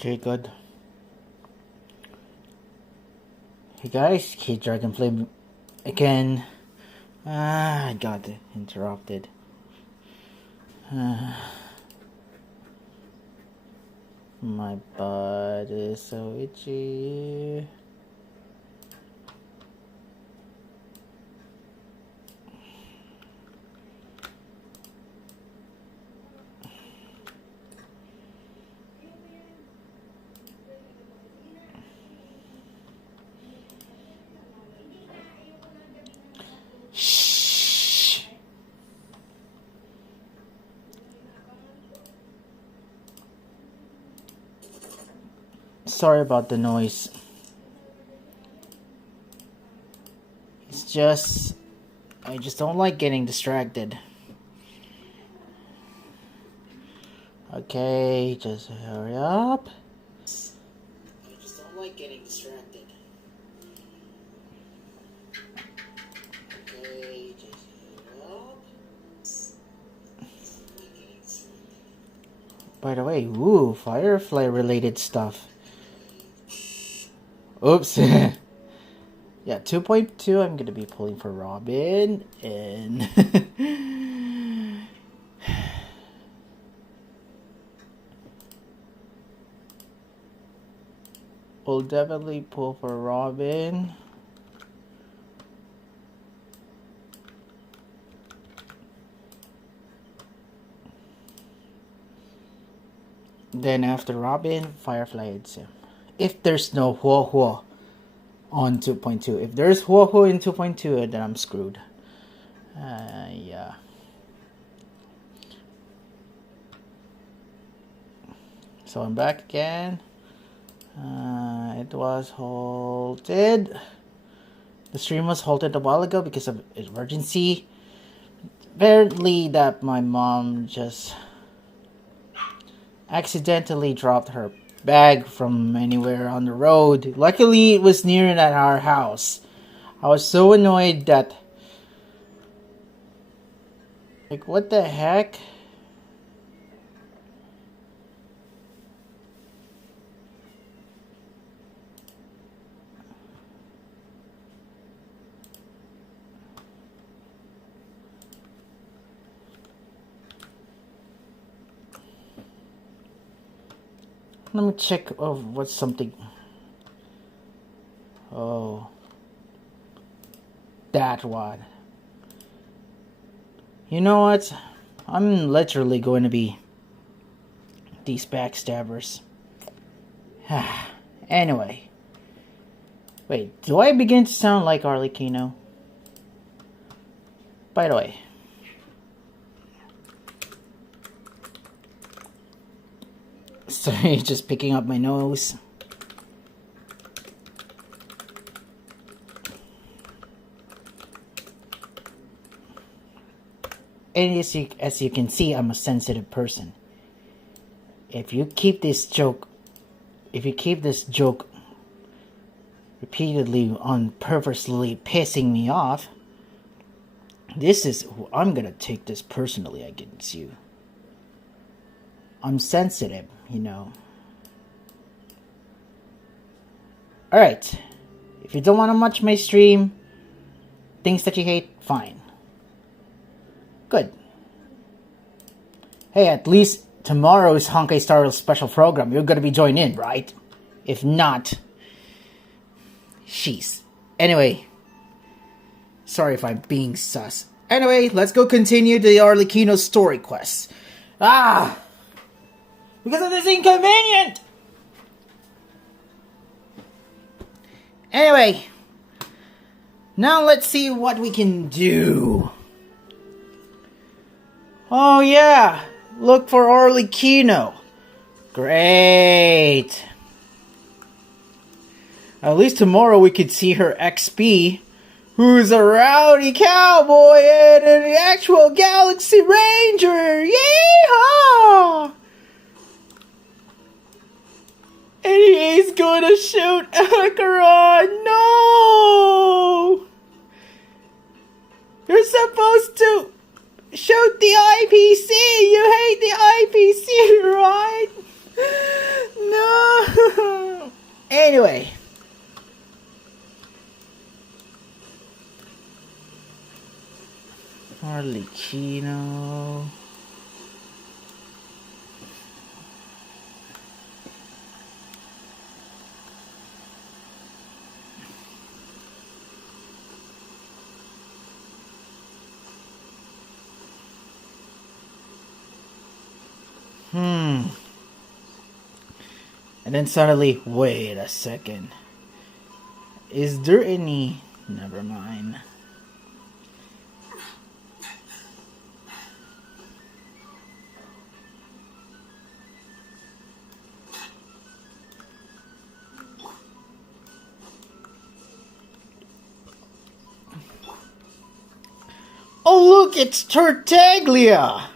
Okay, good. Hey guys, Kid Dragonflame again. I got interrupted. My butt is so itchy. Shh. Sorry about the noise. It's just, I just don't like getting distracted. Okay, just hurry up. I just don't like getting distracted. Okay, just hurry up. By the way, ooh, Firefly related stuff. Oops. Yeah, 2.2, I'm gonna be pulling for Robin, and we'll definitely pull for Robin. Then after Robin, Firefly and Sim. If there's no Hua Hua on 2.2. If there's Hua Hua in 2.2, then I'm screwed. Yeah. So I'm back again. It was halted. The stream was halted a while ago because of emergency. Apparently that my mom just accidentally dropped her bag from anywhere on the road. Luckily it was near at our house. I was so annoyed that, like, what the heck? Let me check what's something. Oh, that one. You know what? I'm literally going to be these backstabbers. Anyway. Wait, do I begin to sound like Arlecchino? By the way. Sorry, just picking up my nose. And as you can see, I'm a sensitive person. If you keep this joke repeatedly on purposely pissing me off, I'm gonna take this personally against you. I'm sensitive, you know. Alright. If you don't want to watch my stream, things that you hate, fine. Good. Hey, at least tomorrow's Honkai Star special program, you're gonna be joining in, right? If not, sheesh. Anyway, sorry if I'm being sus. Anyway, let's go continue the Arlecchino Story Quest. Because of this inconvenient! Anyway, now let's see what we can do. Oh yeah, look for Arlecchino. Great. At least tomorrow we could see her XP, who's a rowdy cowboy and an actual Galaxy Ranger. Yeehaw! And he's gonna shoot Acheron. No! You're supposed to shoot the IPC. You hate the IPC, right? No. Anyway. Arlecchino. And then suddenly, wait a second. Is there any... Never mind. Oh look, it's Tartaglia!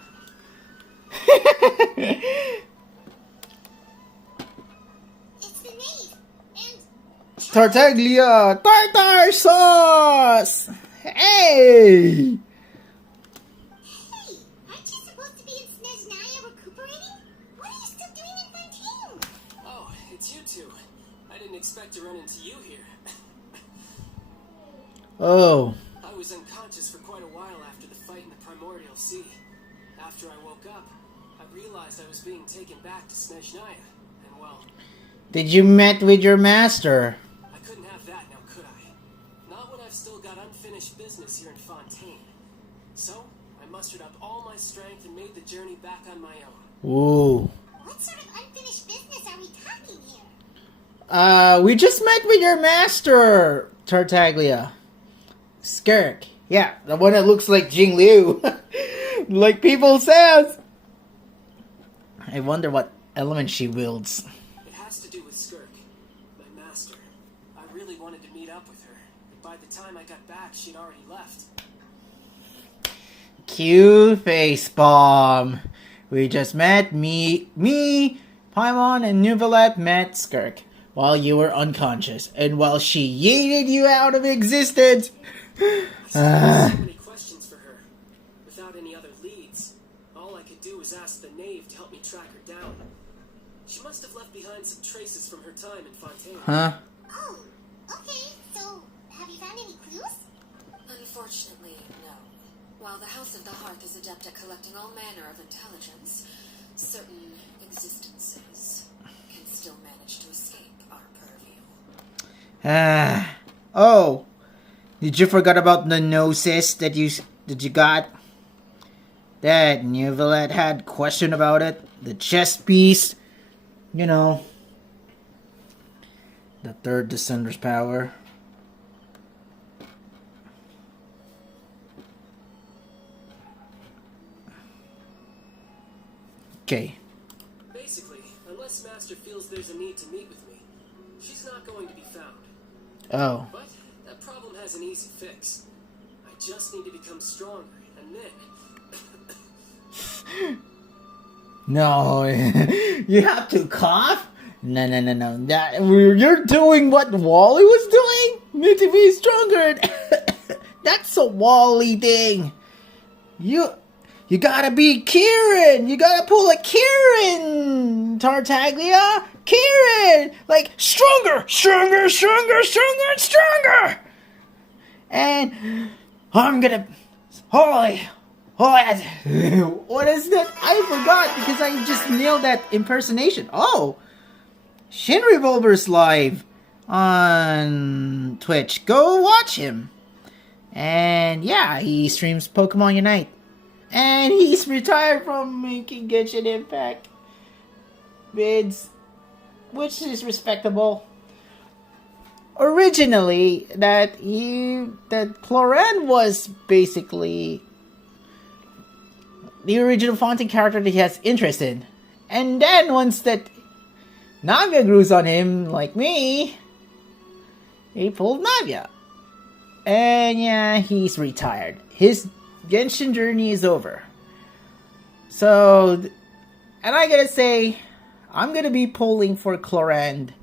It's the knave and Tartaglia! Tartar sauce! Hey! hey, aren't you supposed to be in Snezhnaya recuperating? What are you still doing in Fontaine? Oh, it's you two. I didn't expect to run into you here. Oh. I was unconscious for quite a while after the fight in the Primordial Sea. After I woke up, I realized I was being taken back to Snezhnaya, and well... Did you met with your master? I couldn't have that now, could I? Not when I've still got unfinished business here in Fontaine. So, I mustered up all my strength and made the journey back on my own. Ooh. What sort of unfinished business are we talking here? We just met with your master, Tartaglia. Skirk. Yeah, the one that looks like Jing Liu. Like people says. I wonder what element she wields. It has to do with Skirk, my master. I really wanted to meet up with her, but by the time I got back, she'd already left. Cue face bomb. We just met me, Paimon, and Nuvalet met Skirk while you were unconscious, and while she yeeted you out of existence. I still had so many questions for her. Without any other leads, all I could do was ask the knave to help me track her down. She must have left behind some traces from her time in Fontaine. Huh? Oh, okay, so have you found any clues? Unfortunately, no. While the House of the Hearth is adept at collecting all manner of intelligence, certain existences can still manage to escape our purview. Oh. Did you forget about the gnosis that you got? That Nuvalet had question about it. The chess piece. You know. The third Descender's power. Okay. Basically, unless Master feels there's a need to meet with me, she's not going to be found. Oh. But that problem has an easy fix. I just need to become stronger, and then... No. You have to cough? No. You're doing what Wally was doing? Need to be stronger. That's a Wally thing. You gotta be Kieran. You gotta pull a Kieran, Tartaglia. Kieran! Like, stronger! And I'm gonna... Holy... What is that? I forgot because I just nailed that impersonation. Oh! Shin Revolver's live on Twitch. Go watch him. And yeah, he streams Pokemon Unite. And he's retired from making Genshin Impact vids, which is respectable. Originally, that Cloran was basically the original Fontaine character that he has interest in. And then once that Navia grows on him, like me, he pulled Navia. And yeah, he's retired. His Genshin journey is over. So, and I gotta say, I'm gonna be pulling for Clorand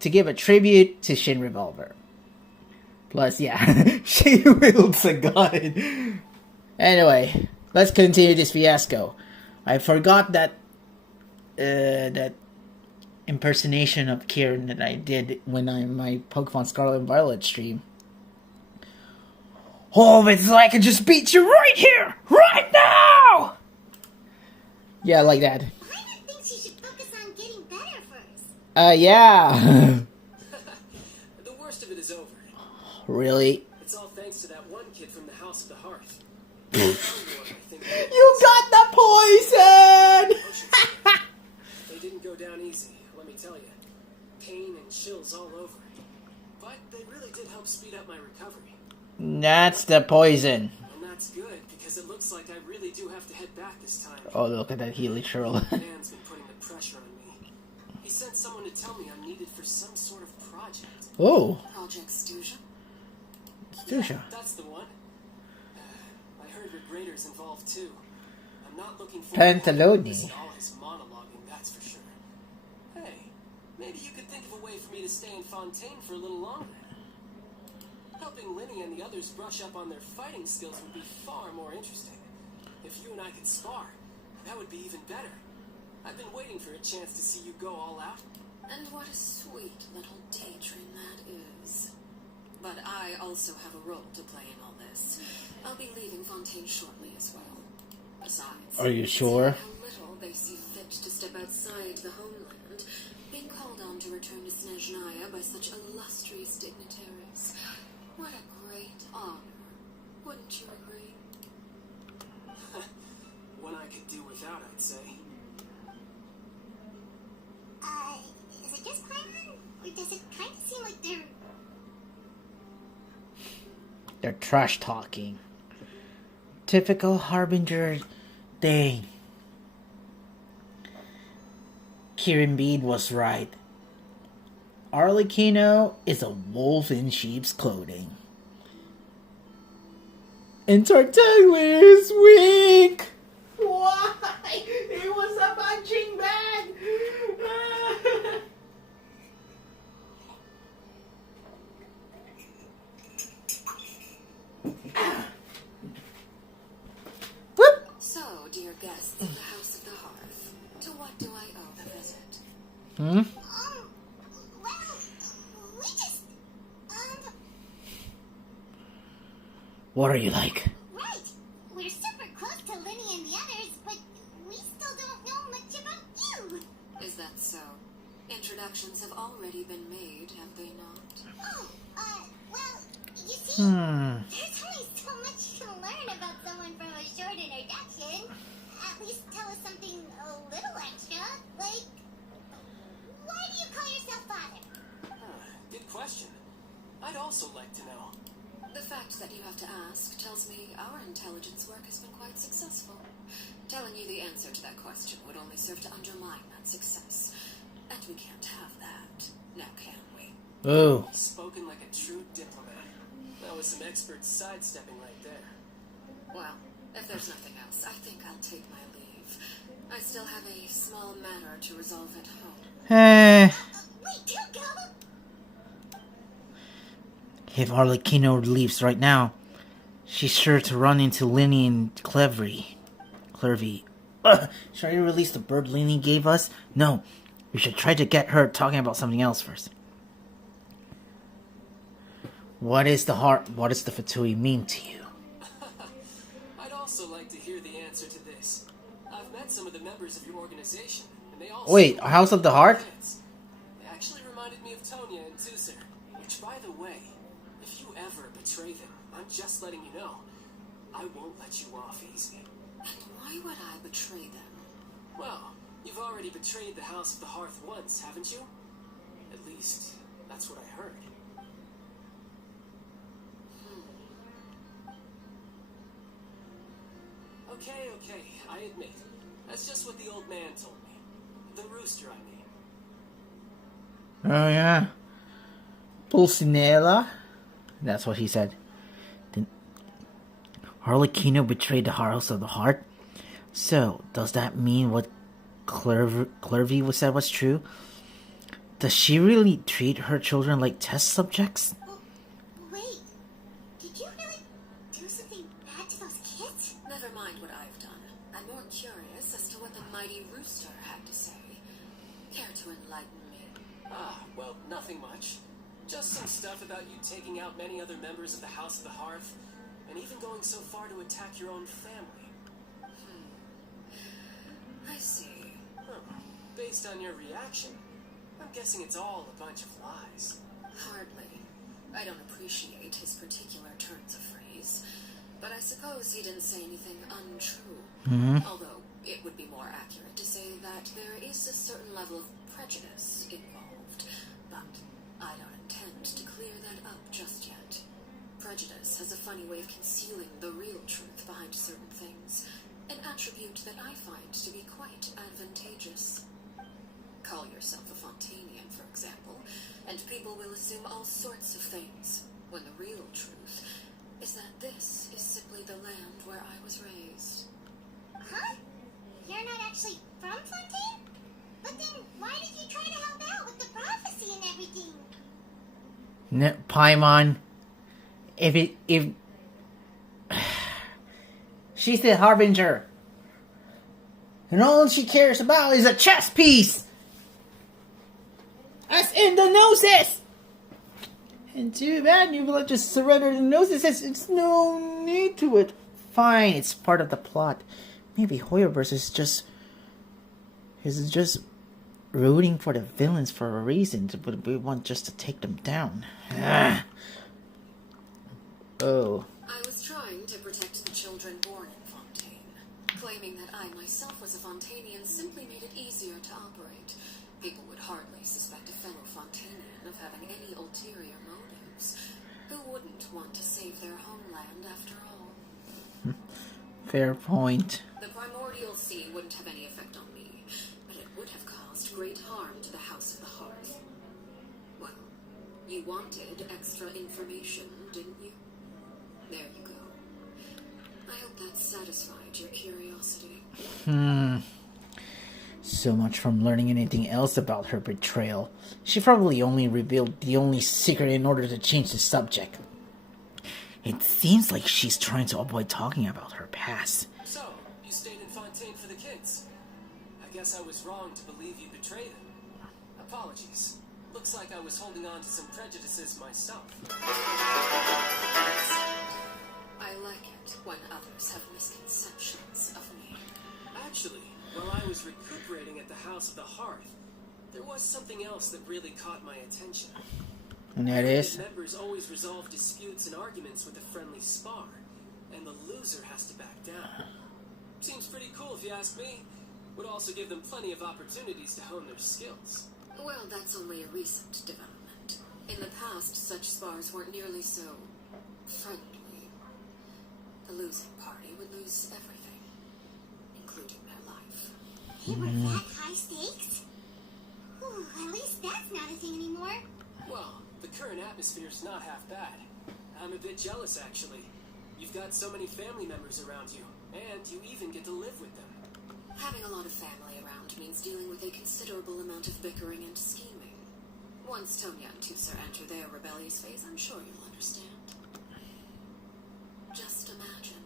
to give a tribute to Shin Revolver. Plus, yeah, she wields a gun. Anyway, let's continue this fiasco. I forgot that that impersonation of Kieran that I did when I my Pokemon Scarlet and Violet stream. Oh, it's like I can just beat you right here, right now. Yeah, like that. Paimon thinks you should focus on getting better first. Yeah. The worst of it is over. Really? It's all thanks to that one kid from the House of the Hearth. You got the poison! They didn't go down easy, let me tell you. Pain and chills all over. But they really did help speed up my recovery. That's the poison. And that's good, because it looks like I really do have to head back this time. Oh, look at that heliotrope. Man's been putting the pressure on me. He sent someone to tell me I'm needed for some sort of project. Oh. Project Stuja? Stuja. That's the one. I heard your graders involved too. I'm not looking for Pantaloni. all his monologuing, that's for sure. Hey, maybe you could think of a way for me to stay in Fontaine for a little longer. Helping Linny and the others brush up on their fighting skills would be far more interesting. If you and I could spar, that would be even better. I've been waiting for a chance to see you go all out. And what a sweet little daydream that is. But I also have a role to play in all this. I'll be leaving Fontaine shortly as well. Besides, Are you sure? how little they see fit to step outside the homeland, being called on to return to Snezhnaya by such illustrious dignitaries. What a great honor. Wouldn't you agree? One I could do without, I'd say. Is it just Paimon? Or does it kind of seem like They're trash talking. Typical Harbinger thing. Kieran Bede was right. Arlecchino is a wolf in sheep's clothing. And Tartaglius, wink! Why? It was a punching bag! Whoop! So, dear guests of the House of the Hearth, to what do I owe the visit? Hmm? well, we just, What are you like? right. We're super close to Linny and the others, but we still don't know much about you. Is that so? Introductions have already been made, have they not? Oh, well, you see, there's only so much you can learn about someone from a short introduction. At least tell us something a little extra, like, why do you call yourself father? Good question. I'd also like to know. The fact that you have to ask tells me our intelligence work has been quite successful. Telling you the answer to that question would only serve to undermine that success. And we can't have that, now can we? Ooh. Spoken like a true diplomat. That was some expert sidestepping right there. Well, if there's nothing else, I think I'll take my leave. I still have a small matter to resolve at home. Wait, don't go! If Arlecchino leaves right now, she's sure to run into Linny and Clevy. Should I release the bird Linny gave us? No, we should try to get her talking about something else first. What is the Fatui mean to you? I'd also like to hear the answer to this. I've met some of the members of your organization, and they all Wait, House of the Heart? They actually reminded me of Tonya and Tusser, which, by the way, if you ever betray them, I'm just letting you know, I won't let you off easy. And why would I betray them? Well, you've already betrayed the House of the Hearth once, haven't you? At least, that's what I heard. Okay, I admit. That's just what the old man told me. The rooster, I mean. Oh yeah. Pulcinella? That's what he said. Then Arlecchino betrayed the House of the Heart? So, does that mean what Clervy said was true? Does she really treat her children like test subjects? Wait, did you really do something bad to those kids? Never mind what I've done. I'm more curious as to what the mighty rooster had to say. Nothing much. Just some stuff about you taking out many other members of the House of the Hearth, and even going so far to attack your own family. I see. Huh. Based on your reaction, I'm guessing it's all a bunch of lies. Hardly. I don't appreciate his particular turns of phrase, but I suppose he didn't say anything untrue. Although it would be more accurate to say that there is a certain level of prejudice involved, but I don't intend to clear that up just yet. Prejudice has a funny way of concealing the real truth behind certain things, an attribute that I find to be quite advantageous. Call yourself a Fontanian, for example, and people will assume all sorts of things, when the real truth is that this is simply the land where I was raised. Huh? You're not actually from Fontaine? But then why did you try to help out with the prophecy and everything? Paimon, if she's the harbinger, and all she cares about is a chess piece. As in the Gnosis. And too bad you will just surrender the Gnosis. It's no need to it. Fine, it's part of the plot. Maybe Hoyoverse is just rooting for the villains for a reason, but we want just to take them down. Oh. I was trying to protect the children born in Fontaine. Claiming that I myself was a Fontanian simply made it easier to operate. People would hardly suspect a fellow Fontanian of having any ulterior motives. Who wouldn't want to save their homeland after all? Fair point. The primordial sea wouldn't have any effect on me, but it would have caused great harm to the House of the Hearth. Well, you wanted extra information, didn't you? There you go. I hope that satisfied your curiosity. So much from learning anything else about her betrayal. She probably only revealed the only secret in order to change the subject. It seems like she's trying to avoid talking about her past. So, you stayed in Fontaine for the kids. I guess I was wrong to believe you betrayed them. Apologies. Looks like I was holding on to some prejudices myself. I like it when others have misconceptions of me. Actually, while I was recuperating at the House of the Hearth, there was something else that really caught my attention. And that is? Members always resolve disputes and arguments with a friendly spar, and the loser has to back down. Seems pretty cool if you ask me. Would also give them plenty of opportunities to hone their skills. Well, that's only a recent development. In the past, such spars weren't nearly so friendly. The losing party would lose everything, including their life. They were that high stakes? Whew, at least that's not a thing anymore. Well, the current atmosphere's not half bad. I'm a bit jealous, actually. You've got so many family members around you, and you even get to live with them. Having a lot of family around means dealing with a considerable amount of bickering and scheming. Once Tonya and Tusser enter their rebellious phase, I'm sure you'll understand. Just imagine.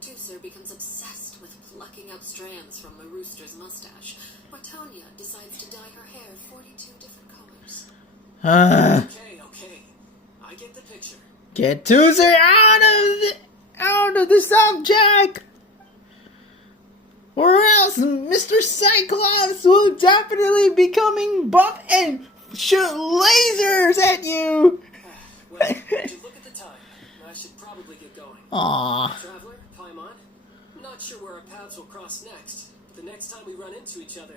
Tusser becomes obsessed with plucking out strands from the rooster's mustache, while Tonya decides to dye her hair 42 different colors. Okay. I get the picture. Get Toozer out of the subject, or else Mr. Cyclops will definitely be coming buff and shoot lasers at you. Well, would you look at the time? I should probably get going. Aww. Traveler, Paimon, I'm not sure where our paths will cross next, but the next time we run into each other,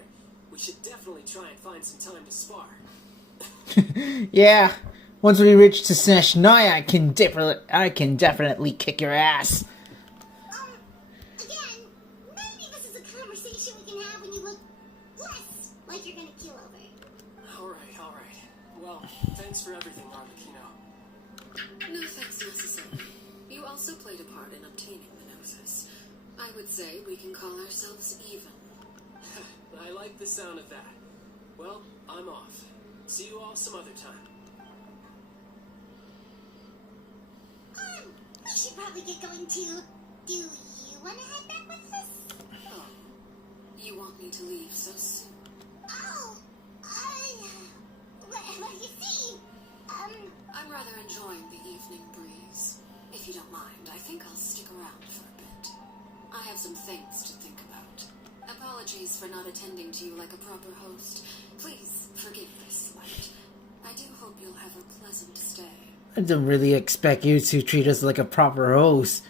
we should definitely try and find some time to spar. Yeah. Once we reach to Snesh Naya, I can definitely kick your ass. Again, maybe this is a conversation we can have when you look less like you're gonna kill over. Alright. Well, thanks for everything, Arlecchino. No thanks necessary. You also played a part in obtaining the Gnosis. I would say we can call ourselves even. I like the sound of that. Well, I'm off. See you all some other time. We should probably get going too. Do you want to head back with us? Oh, you want me to leave so soon? Oh, Well, you see, I'm rather enjoying the evening breeze. If you don't mind, I think I'll stick around for a bit. I have some things to think about. Apologies for not attending to you like a proper host. Please forgive this slight. I do hope you'll have a pleasant stay. I don't really expect you to treat us like a proper host.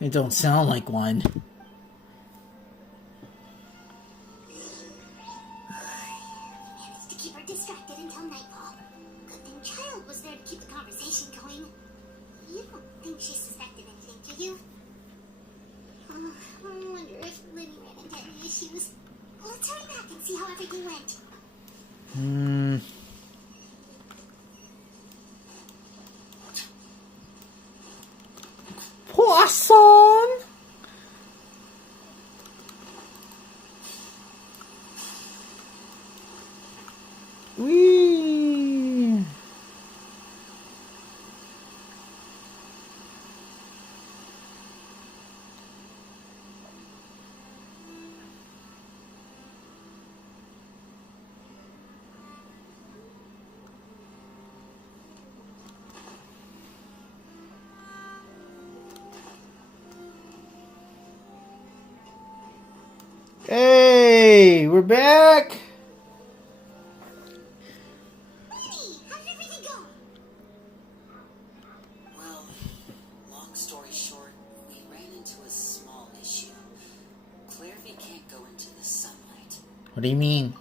You don't sound like one. managed to keep her distracted until nightfall. Good thing Child was there to keep the conversation going. You don't think she suspected anything, do you? Oh, I wonder if Liddy ran into any issues. Let's hurry back and see how everything went. Poisson! Whee! Hey, we're back. Liddy, how did everything go? Well, long story short, we ran into a small issue. Clairvy can't go into the sunlight. What do you mean?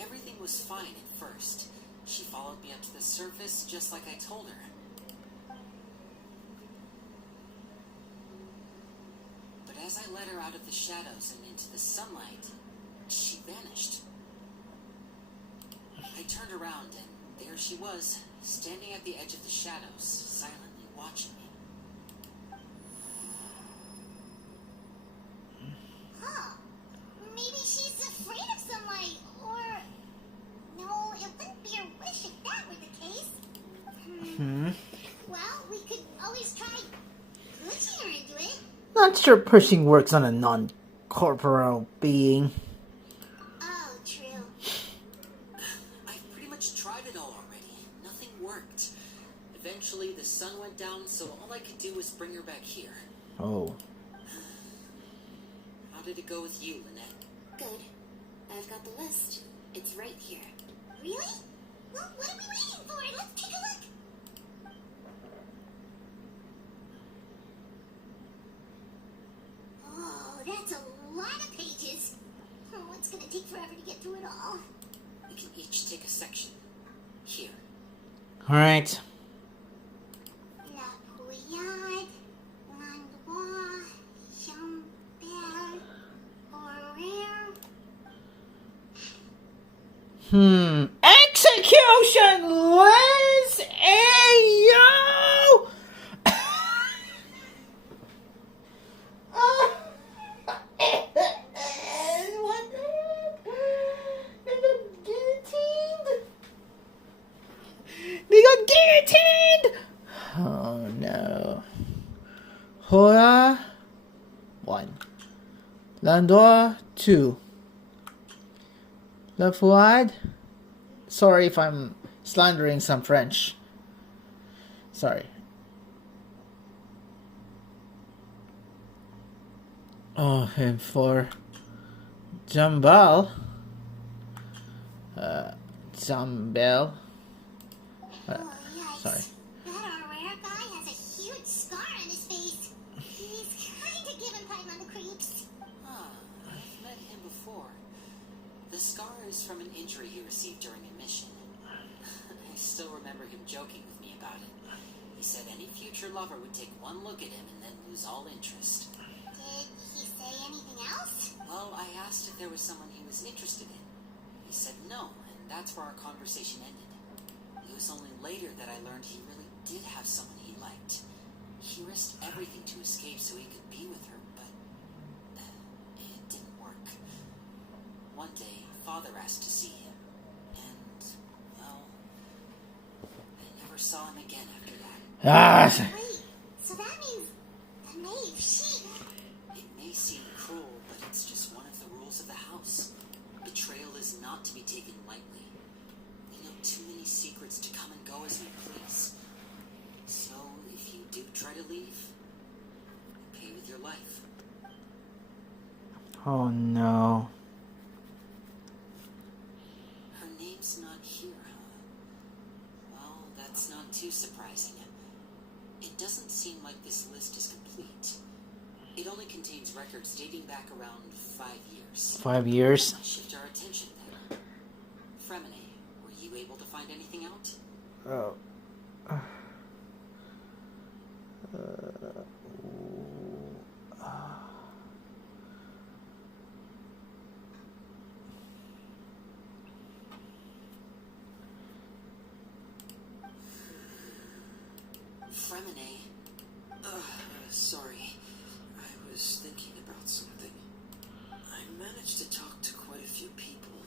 Everything was fine at first. She followed me up to the surface just like I told her. But as I led her out of the shadows and into the sunlight, she vanished. I turned around and there she was, standing at the edge of the shadows, silently watching me. Huh. Maybe she's afraid of sunlight, or... No, it wouldn't be her wish if that were the case. Well, we could always try pushing her into it. Not sure pushing works on a non-corporeal being. Oh, true. I've pretty much tried it all already. Nothing worked. Eventually, the sun went down, so all I could do was bring her back here. Oh. How did it go with you, Lynette? Good. I've got the list. It's right here. Really? Well, what are we waiting for? Let's take a look. Oh, that's a lot of pages. Oh, it's gonna take forever to get through it all. We can each take a section. Here. Alright. La Pouillade, Landois, Chambert, Horaire. Execution Liz Ayo! What the heck? They got guillotined! They got guillotined! Oh no. Hora 1. Landois 2. La Fouad. Sorry if I'm slandering some French. Sorry. Oh, and for Jambal. Jambel. Oh, yikes. Sorry. That Horaire guy has a huge scar on his face. He's kind of giving Paimon the creeps. Ah, I've met him before. The scar is from an injury he received during a mission. I still remember him joking with me about it. He said any future lover would take one look at him and then lose all interest. Did he say anything else? Well, I asked if there was someone he was interested in. He said no, and that's where our conversation ended. It was only later that I learned he really did have someone he liked. He risked everything to escape so he could be with her, but it didn't work. One day, Father asked to see him, and, well, I never saw him again after that. Wait, so that means the knave, she... It may seem cruel, but it's just one of the rules of the house. Betrayal is not to be taken as me please. So if you do try to leave, pay with your life. Oh no. Her name's not here, huh? Well, that's not too surprising. It doesn't seem like this list is complete. It only contains records dating back around 5 years. 5 years? Let's shift our attention then. Fremine, were you able to find anything out? Oh. Fremine. Sorry. I was thinking about something. I managed to talk to quite a few people,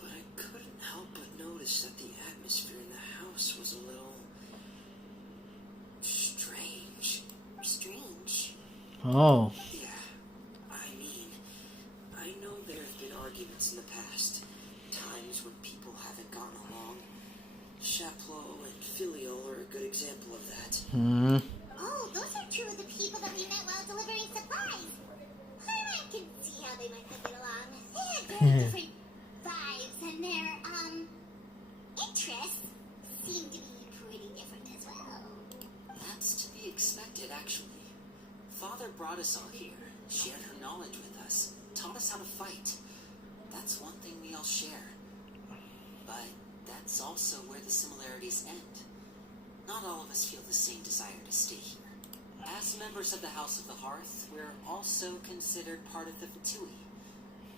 but I couldn't help but notice that the atmosphere in the house was a little strange. Strange. Oh. Yeah, I mean, I know there have been arguments in the past, times when people haven't gotten along. Chaplot and Filial are a good example of that. Hmm. Oh, those are two of the people that we met while delivering supplies. I can see how they might not get along. They had very different vibes, and their, interests seem to be pretty different as well. That's to be expected, actually. Father brought us all here, shared her knowledge with us, taught us how to fight. That's one thing we all share. But that's also where the similarities end. Not all of us feel the same desire to stay here. As members of the House of the Hearth, we're also considered part of the Fatui.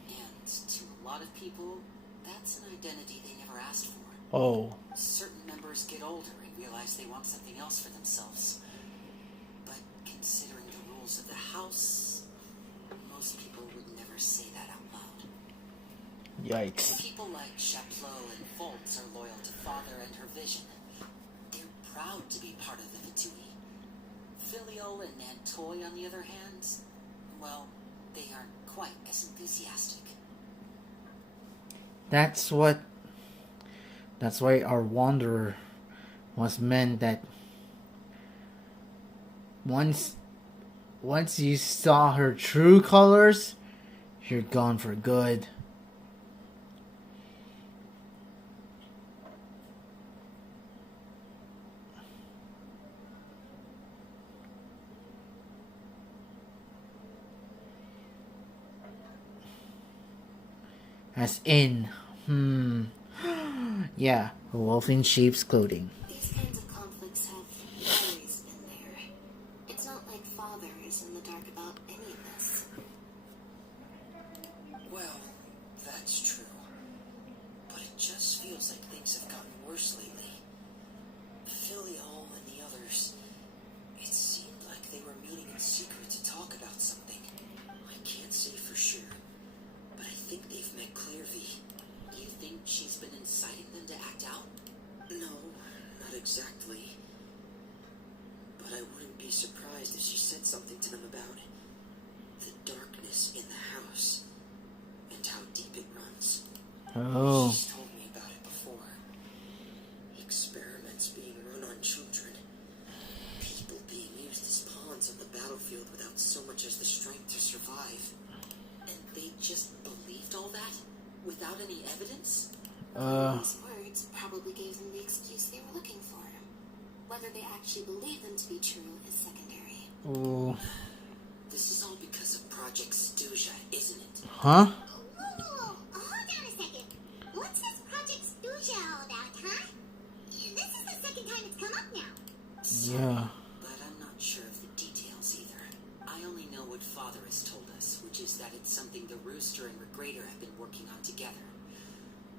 And to a lot of people, that's an identity they never asked for. Oh. Certain members get older and realize they want something else for themselves. But considering the rules of the house, most people would never say that out loud. Yikes. People like Chaplot and Foltz are loyal to Father and her vision. They're proud to be part of the Fatui. Filial and Nantoy, on the other hand, well, they aren't quite as enthusiastic. That's why our wanderer was meant that once you saw her true colors, you're gone for good. As in, yeah, a wolf in sheep's clothing. These kinds of conflicts have always been there. It's not like Father is in the dark about any of this. Well, that's true. But it just feels like things have gotten worse lately. Filial and the others, it seemed like they were meeting in secret to talk about something. I can't say for sure, but I think they've met Clairvy. You think she's been inciting them to act out? No, not exactly. But I wouldn't be surprised if she said something to them about the darkness in the house and how deep it runs. Oh. She's told me about it before. Experiments being run on children. People being used as pawns on the battlefield without so much as the strength to survive. And they just believed all that? Without any evidence? These words probably gave them the excuse they were looking for. Whether they actually believe them to be true is secondary. Ooh. This is all because of Project Stuja, isn't it? Huh? Whoa, hold on a second. What's this Project Stuja all about, huh? This is the second time it's come up now. Yeah. But I'm not sure of the details either. I only know what Father has told us, which is that it's something the Rooster and Regrader have been working on together.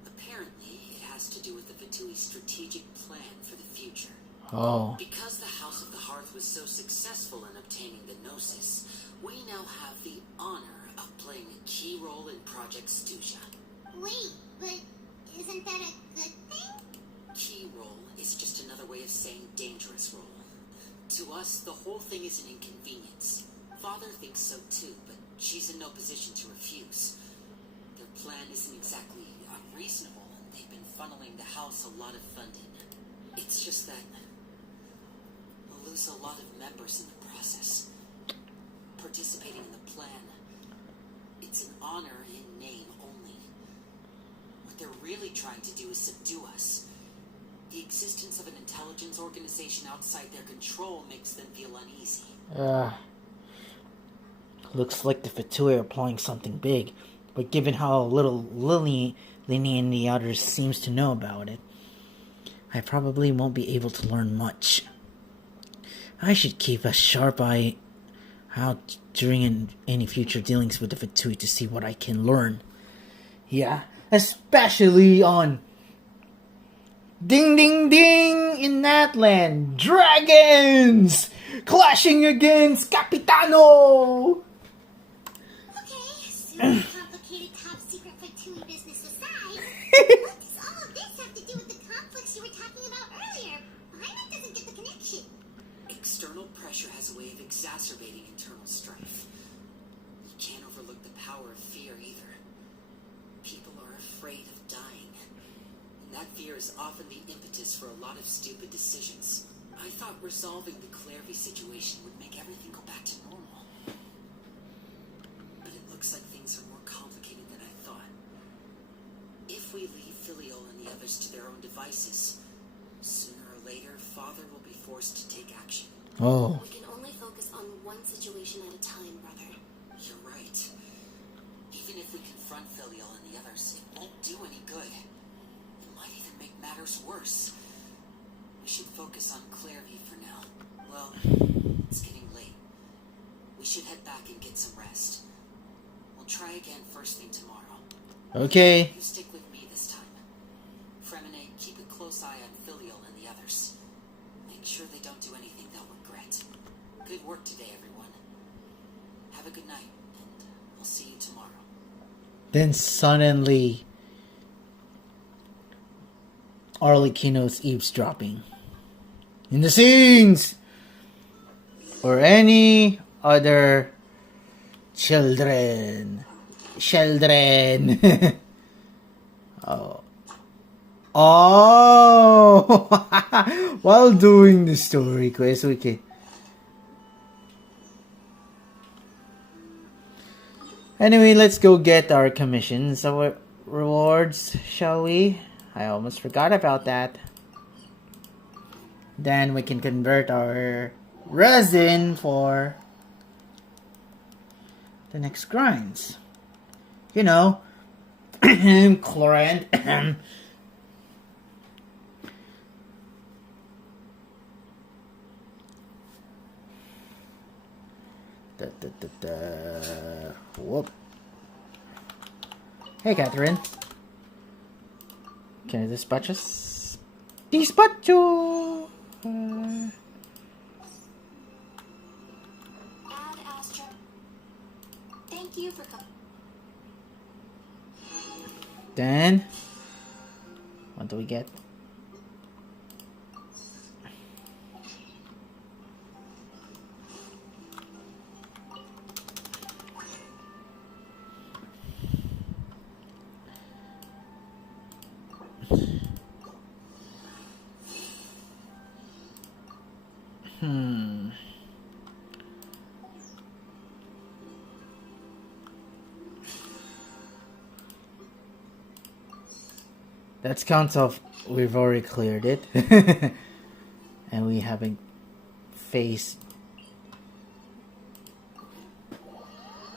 Apparently, it has to do with the Fatui's strategic plan for the future. Oh. Because the House of the Hearth was so successful in obtaining the Gnosis, we now have the honor of playing a key role in Project Stuja. Wait, but isn't that a good thing? Key role is just another way of saying dangerous role. To us, the whole thing is an inconvenience. Father thinks so too, but she's in no position to refuse. Their plan isn't exactly unreasonable, and they've been funneling the house a lot of funding. It's just that we'll lose a lot of members in the process. Participating in the plan, it's an honor in name only. What they're really trying to do is subdue us. The existence of an intelligence organization outside their control makes them feel uneasy. Looks like the Fatui are planning something big, but given how little Lily and the others seems to know about it, I probably won't be able to learn much. I should keep a sharp eye out during any future dealings with the Fatui to see what I can learn. Yeah, especially on Ding Ding Ding in Natland, dragons clashing against Capitano. Okay, so complicated top secret Fatui business aside, what does all of this have to do with the conflicts you were talking about earlier? Paimon doesn't get the connection. External pressure has a way of exacerbating internal strife. You can't overlook the power of fear either. People are afraid of dying. And that fear is often the impetus for a lot of stupid decisions. I thought resolving the Clairvy situation would make everything go back to normal. But it looks like things are more complicated than I thought. If we leave Filial and the others to their own devices, sooner or later, Father will be forced to take action. Oh. We can only focus on one situation at a time, brother. You're right. Even if we confront Filial and the others, it won't do any good. It might even make matters worse. We should focus on Clairvy for now. Well, it's getting late. We should head back and get some rest. We'll try again first thing tomorrow. Okay. You stick with me this time. Fremine, keep a close eye on Filial and the others. Make sure they don't do anything they'll regret. Good work today, everyone. Have a good night, and I'll see you tomorrow. Then suddenly, Arlecchino's eavesdropping in the scenes or any other children. Oh. While doing the story quest, we can. Anyway, let's go get our commissions, our rewards, shall we? I almost forgot about that. Then we can convert our resin for the next grinds. You know, chlorine. Whoop. Hey, Catherine. Can I dispatch us? Despacho! Ad Astra. Thank you for coming. Then, what do we get? That's counts of we've already cleared it. And we haven't faced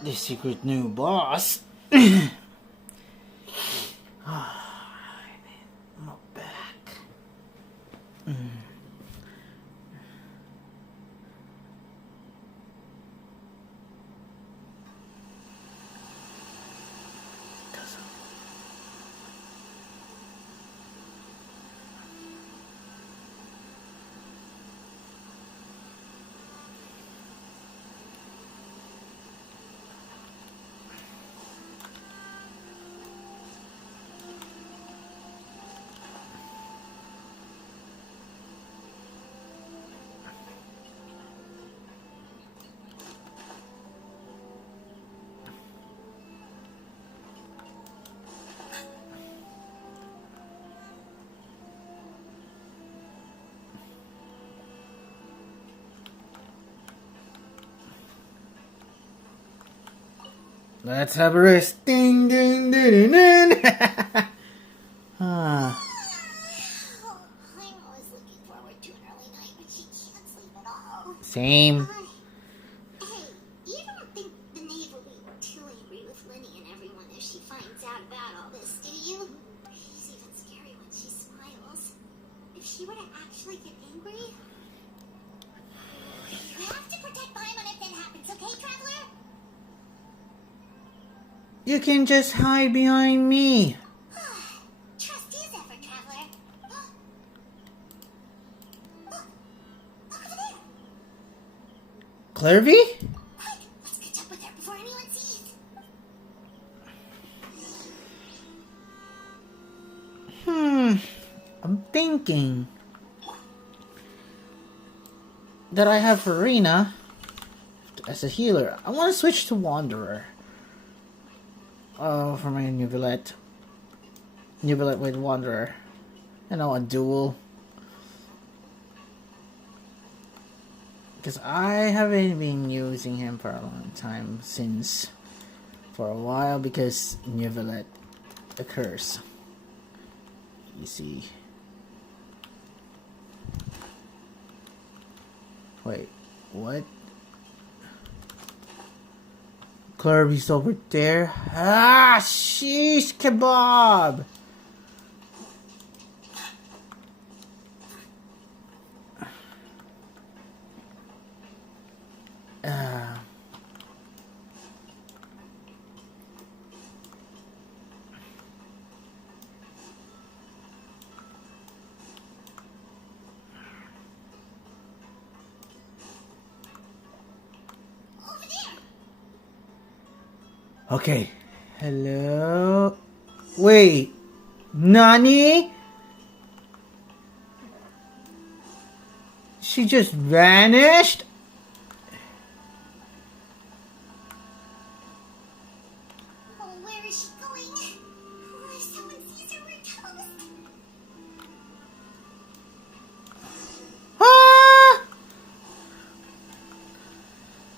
the secret new boss. I'm back. Let's have a rest. Ding, ding, ding, ding, ding. Ah. I'm always looking forward to an early night when she can't sleep at all. Same. Hey, you don't think the Knave will be too angry with Lenny and everyone if she finds out about all this, do you? She's even scary when she smiles. If she were to actually get angry... You have to protect Paimon if that happens, okay, Traveler? You can just hide behind me. Trust is effort, Traveler. Look over there. Clervy? Quick, let's catch up with her before anyone sees. I'm thinking that I have Farina as a healer. I want to switch to Wanderer. Oh, for my Nubilette. Nubilette with Wanderer. You know, a duel. Because I haven't been using him for a long time, since for a while, because Nubilette occurs. You see. Wait, what? Kirby's over there. Ah, sheesh kebab. Over there. Okay. Hello. Wait. Nani? She just vanished? Oh, where is she going? Oh, if someone sees her, we're toast. Ah!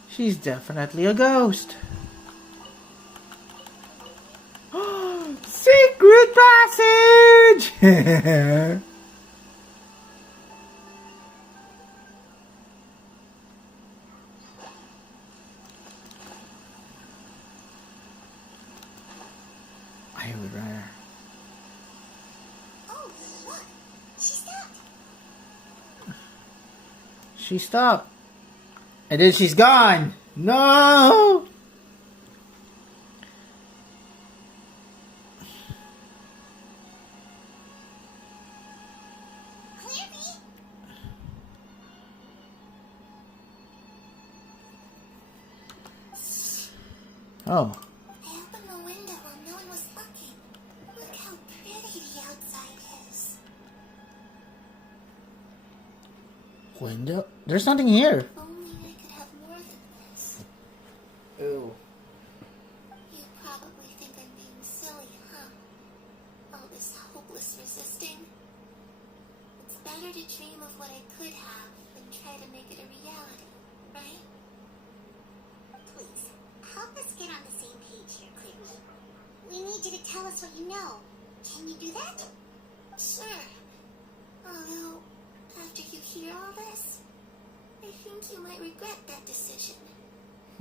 She's definitely a ghost. Secret passage! I would rather. Oh, look. She stopped. She stopped. And then she's gone. No! Clearly. Oh. I opened the window while no one was looking. Look how pretty the outside is. Window? There's nothing here. If only I could have more than this. Ew. You probably think I'm being silly, huh? All this hopeless resisting. It's better to dream of what I could have than try to make it a reality, right? Please, help us get on the same page here, Clearly. We need you to tell us what you know. Can you do that? Sure. Although, after you hear all this, I think you might regret that decision.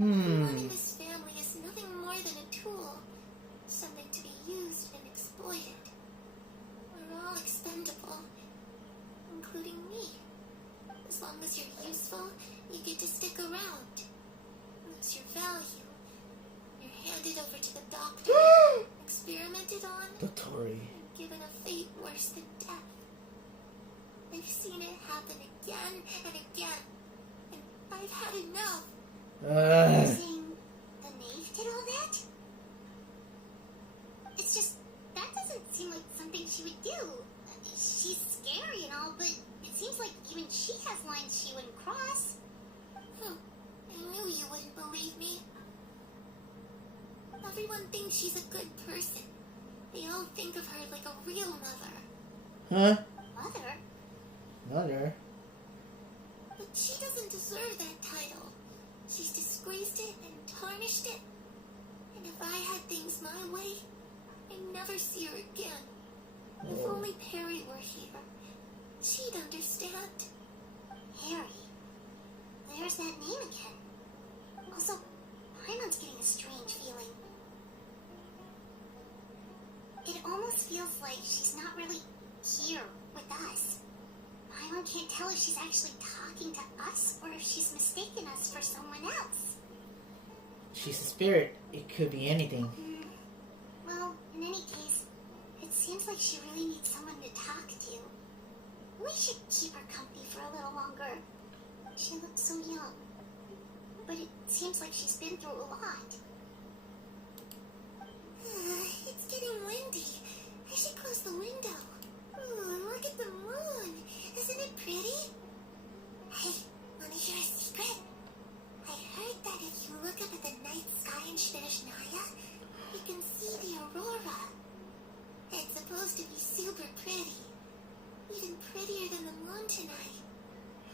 Everyone in this family is nothing more than a tool. Something to be used and exploited. We're all expendable. Including me. As long as you're useful, you get to stick around. Lose your value. You're handed over to the doctor, experimented on, Dotori. and given a fate worse than death. I've seen it happen again and again. And I've had enough. You're saying the Knave did all that? It's just, that doesn't seem like something she would do. She's scary and all, but it seems like even she has lines she wouldn't cross. I knew you wouldn't believe me. Everyone thinks she's a good person. They all think of her like a real mother. Huh? Mother? Mother? But she doesn't deserve that title. She's disgraced it and tarnished it. And if I had things my way, I'd never see her again. If only Perry were here, she'd understand. Harry. There's that name again. Also, Paimon's getting a strange feeling. It almost feels like she's not really here with us. Paimon can't tell if she's actually talking to us or if she's mistaken us for someone else. She's a spirit. It could be anything. Well, in any case, it seems like she really needs someone to talk to. We should keep her company for a little longer. She looks so young. But it seems like she's been through a lot. It's getting windy. I should close the window. Ooh, look at the moon. Isn't it pretty? Hey, wanna hear a secret? I heard that if you look up at the night sky in Shvershnaya, you can see the aurora. It's supposed to be super pretty. Even prettier than the moon tonight.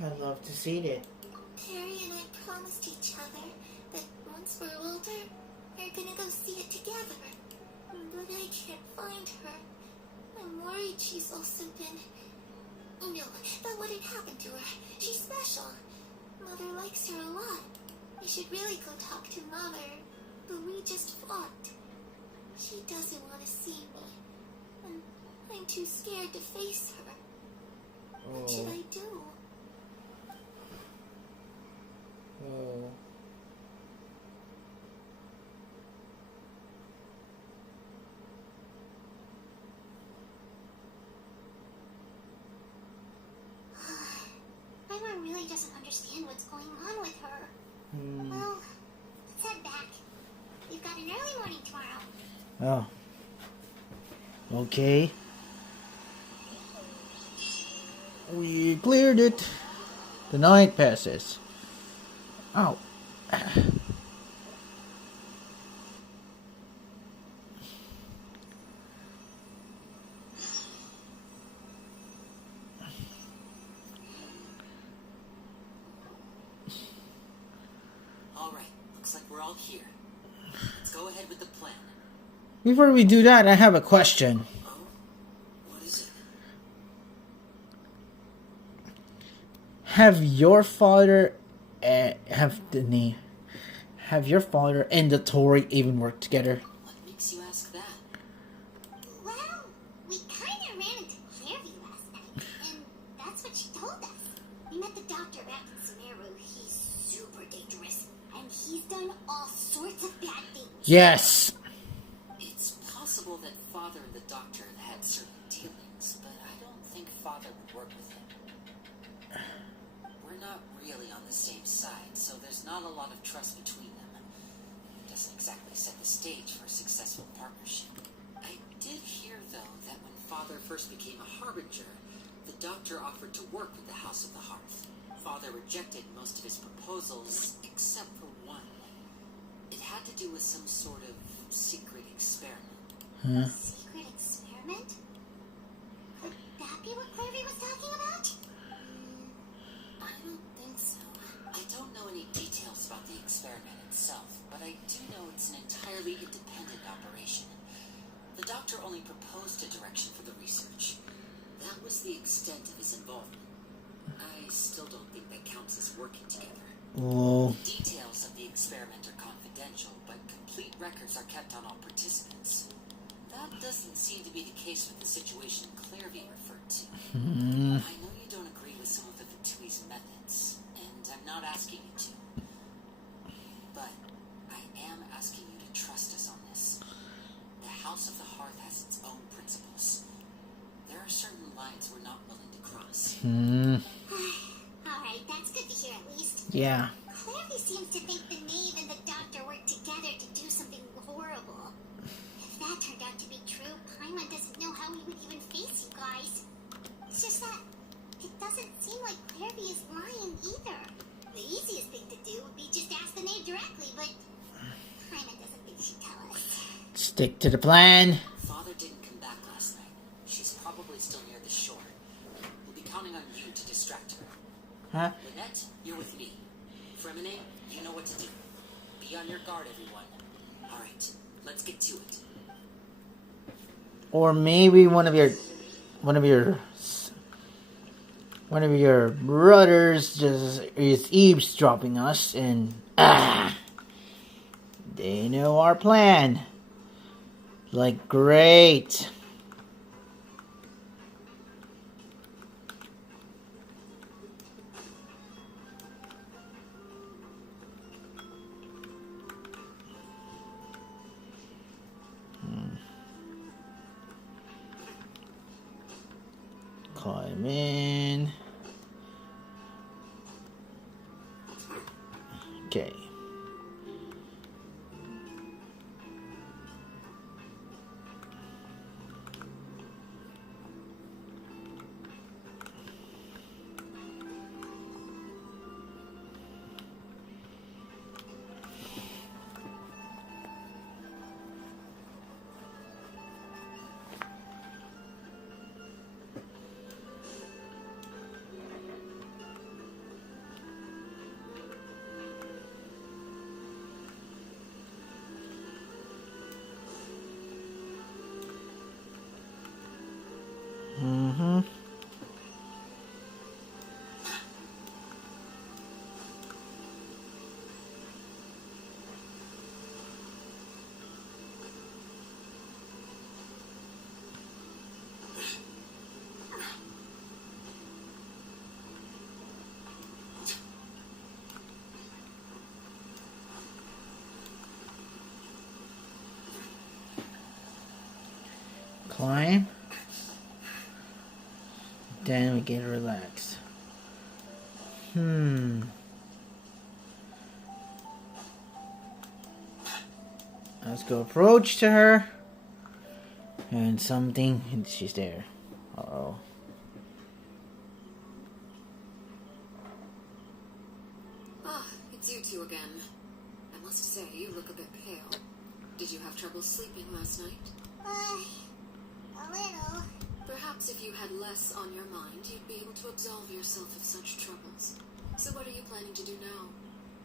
I'd love to see it. Perry and I promised each other that once we're older, we're gonna go see it together. But I can't find her. I'm worried she's also been... No, that wouldn't happen to her. She's special. Mother likes her a lot. I should really go talk to Mother, but we just fought. She doesn't want to see me, and I'm too scared to face her. What should I do? Oh. Paimon really doesn't understand what's going on with her. Well, let's head back. We've got an early morning tomorrow. Oh. Okay. We cleared it. The night passes. Oh. Alright, looks like we're all here. Let's go ahead with the plan. Before we do that, I have a question. Oh? What is it? Have your father and the Tori even worked together? What makes you ask that? Well, we kind of ran into Clairvy last night, and that's what she told us. We met the doctor back in Sumeru. He's super dangerous, and he's done all sorts of bad things. Yes. It's possible that Father and the Doctor had certain dealings, but I don't think Father would work with him. We're not really on the same side, so there's not a lot of trust between them. It doesn't exactly set the stage for a successful partnership. I did hear, though, that when Father first became a Harbinger, the Doctor offered to work with the House of the Hearth. Father rejected most of his proposals, except for one. It had to do with some sort of secret experiment. Secret experiment? Could that be what Clairvy was talking about? I don't think so. I don't know any details about the experiment itself, but I do know it's an entirely independent operation. The Doctor only proposed a direction for the research. That was the extent of his involvement. I still don't think that counts as working together. Oh. The details of the experiment are confidential, but complete records are kept on all participants. That doesn't seem to be the case with the situation Clairvy referred to. I know you don't agree with some of the Vitui's methods, and I'm not asking you to. But I am asking you to trust us on this. The House of the Hearth has its own principles. There are certain lines we're not willing to cross. Alright, that's good to hear at least. Yeah. Clairvy seems to think the Knave and the Doctor worked together to do something horrible. If that turned out to be true, Paimon doesn't know how we would even face you guys. It's just that it doesn't seem like Clairvy is lying either. The easiest thing to do would be just ask the Knave directly, but Paimon doesn't think she'd tell us. Stick to the plan. Father didn't come back last night. She's probably still near the shore. We'll be counting on you to distract her. Huh? Lynette, you're with me. Fremine, you know what to do. Be on your guard, everyone. Alright, let's get to it. Or maybe one of your brothers just is eavesdropping us, and they know our plan. Like, great. Climb in. Okay. Mm-hmm. Climb. Then we get relaxed. Let's go approach to her. And something, and she's there. Uh-oh. Ah, it's you two again. I must say, you look a bit pale. Did you have trouble sleeping last night? A little. Perhaps if you had less on your mind, you'd be able to absolve yourself of such troubles. So what are you planning to do now?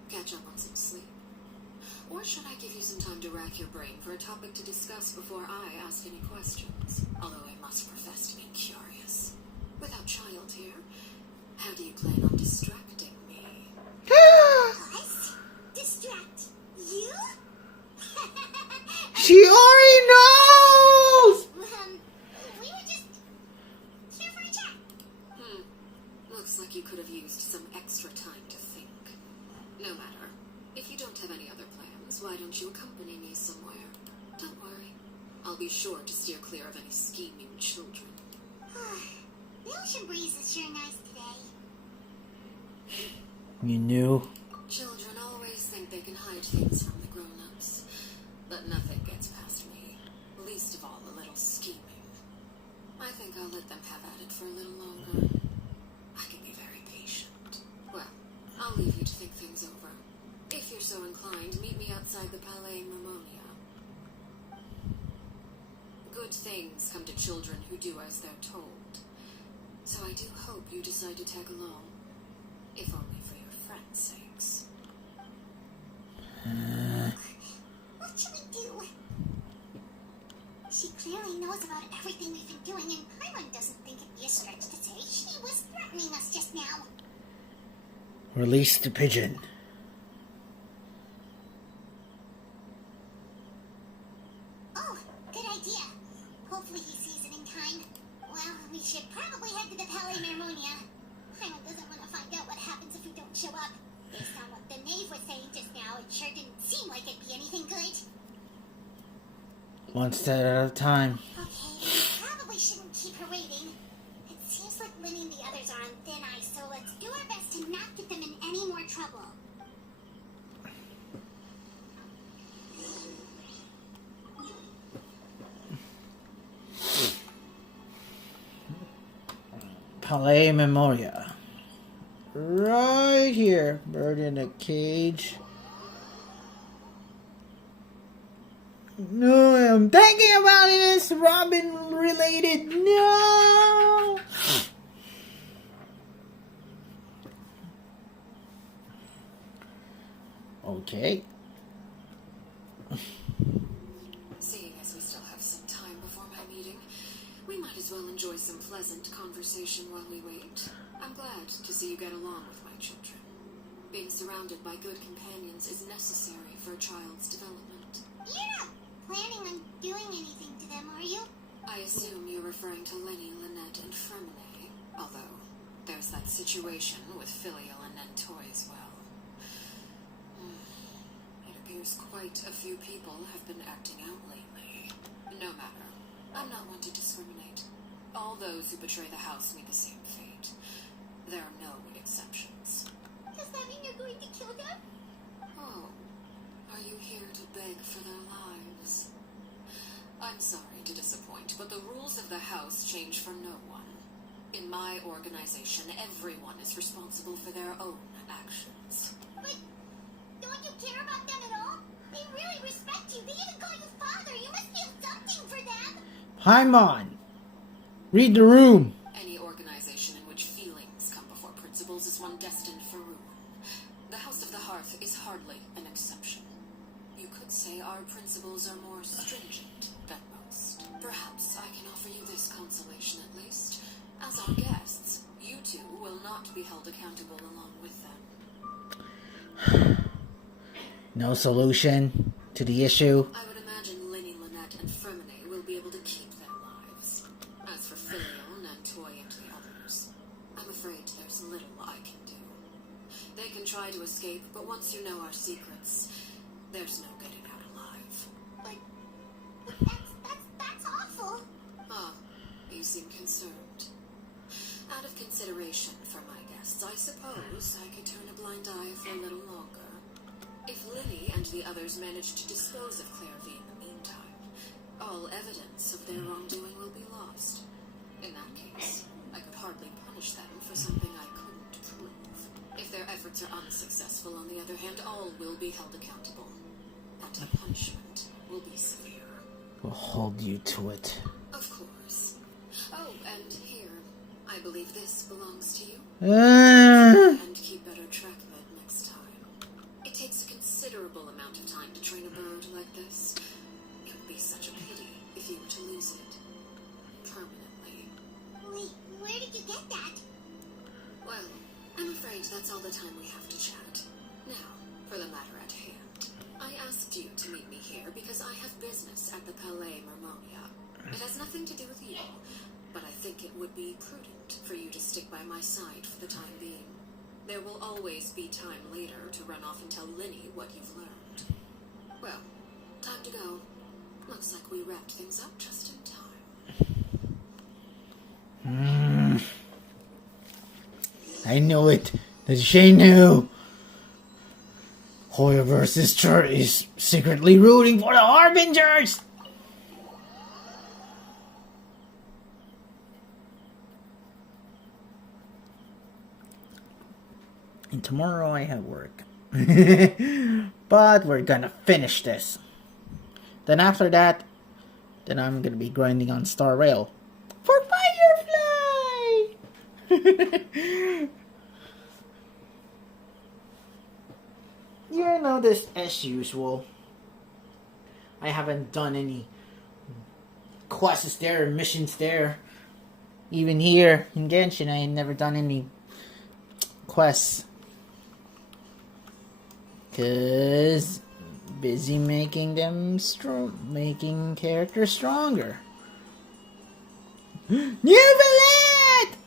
Catch up on some sleep? Or should I give you some time to rack your brain for a topic to discuss before I ask any questions? Although I must profess to be curious. Without child here, how do you plan on distracting me? Us? Distract you? She already knows! We were just here for a chat. Looks like you could have used some extra time to think. No matter. If you don't have any other plans, why don't you accompany me somewhere? Don't worry. I'll be sure to steer clear of any scheming children. The ocean breeze is sure nice today. You knew? Children always think they can hide things from the grown-ups. But nothing gets past me. Least of all a little scheming. I think I'll let them have at it for a little longer. I can be very patient. Well, I'll leave you to think things over. If you're so inclined, meet me outside the Palais Mimonia. Good things come to children who do as they're told. So I do hope you decide to tag along. If only for your friends' sakes. What should we do? She clearly knows about everything we've been doing, and Paimon doesn't think it'd be a stretch to say she was threatening us just now. Release the pigeon. Oh, good idea. Hopefully he sees it in time. Well, we should probably head to the Palais Mermonia. Paimon doesn't want to find out what happens if we don't show up. Based on what the knave was saying just now, it sure didn't seem like it'd be anything good. One step at a time. Okay, we probably shouldn't keep her waiting. It seems like Lynn and the others are on thin ice, so let's do our best to not get them in any more trouble. Palais Memoria. Right here. Bird in a cage. No, I'm thinking about it. It's Robin related. No. Okay. pleasant conversation while we wait. I'm glad to see you get along with my children. Being surrounded by good companions is necessary for a child's development. You're not planning on doing anything to them, are you? I assume you're referring to Lenny, Lynette, and Fremine, although there's that situation with Filial and Nentoy as well. It appears quite a few people have been acting out lately. No matter. I'm not one to discriminate. All those who betray the house meet the same fate. There are no exceptions. Does that mean you're going to kill them? Oh, are you here to beg for their lives? I'm sorry to disappoint, but the rules of the house change for no one. In my organization, everyone is responsible for their own actions. But don't you care about them at all? They really respect you. They even call you father. You must feel something for them. Paimon! Read the room! Any organization in which feelings come before principles is one destined for ruin. The House of the Hearth is hardly an exception. You could say our principles are more stringent than most. Perhaps I can offer you this consolation at least. As our guests, you two will not be held accountable along with them. No solution to the issue. I would imagine Lenny, Lynette, and Fremine will be able to keep their lives. As for Filial, Nentoy, and the others, I'm afraid there's little I can do. They can try to escape, but once you know our secrets, there's no getting out alive. But that's awful. Ah, you seem concerned. Out of consideration for my guests, I suppose I could turn a blind eye for a little longer. If Lily and the others manage to dispose of Clairvy in the meantime, all evidence of their wrongdoing will be lost. In that case, I could hardly punish them for something I couldn't prove. If their efforts are unsuccessful, on the other hand, all will be held accountable. And the punishment will be severe. We'll hold you to it. Of course. Oh, and here, I believe this belongs to you. And keep better track of it next time. It takes a considerable amount of time to train a bird like this. It would be such a pity if you were to lose it. Permanently. Wait, where did you get that? Well, I'm afraid that's all the time we have to chat. Now, for the matter at hand. I asked you to meet me here because I have business at the Palais Mermonia. It has nothing to do with you, but I think it would be prudent for you to stick by my side for the time being. There will always be time later to run off and tell Linny what you've learned. Well, time to go. Looks like we wrapped things up just in time. I knew it. That she knew. Hoyoverse's church is secretly rooting for the Harbingers. And tomorrow I have work. But we're gonna finish this. Then after that, then I'm gonna be grinding on Star Rail for Firefly. You know this as usual. I haven't done any quests there, missions there. Even here in Genshin, I ain't never done any quests. 'Cause busy making them making characters stronger. New Valette!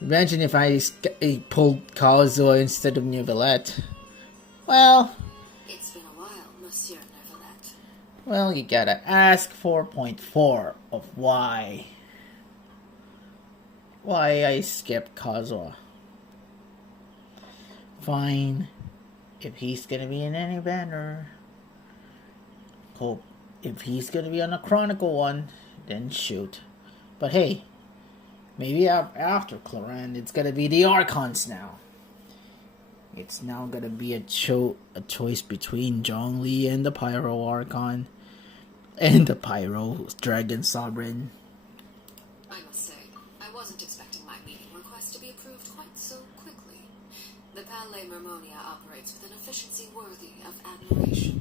Imagine if I pulled Kazuha instead of New Valette. Well, It's been a while, Monsieur Neuvillette. well, you gotta ask 4.4 of why I skipped Kazuha. Fine, if he's gonna be in any banner, cool. If he's gonna be on a Chronicle one, then shoot. But hey, maybe after Cloran, it's gonna be the Archons now. It's now gonna be a choice between Zhongli and the Pyro Archon, and the Pyro Dragon Sovereign. I must say, I wasn't expecting my meeting request to be approved quite so quickly. The Palais Mermonia operates with an efficiency worthy of admiration.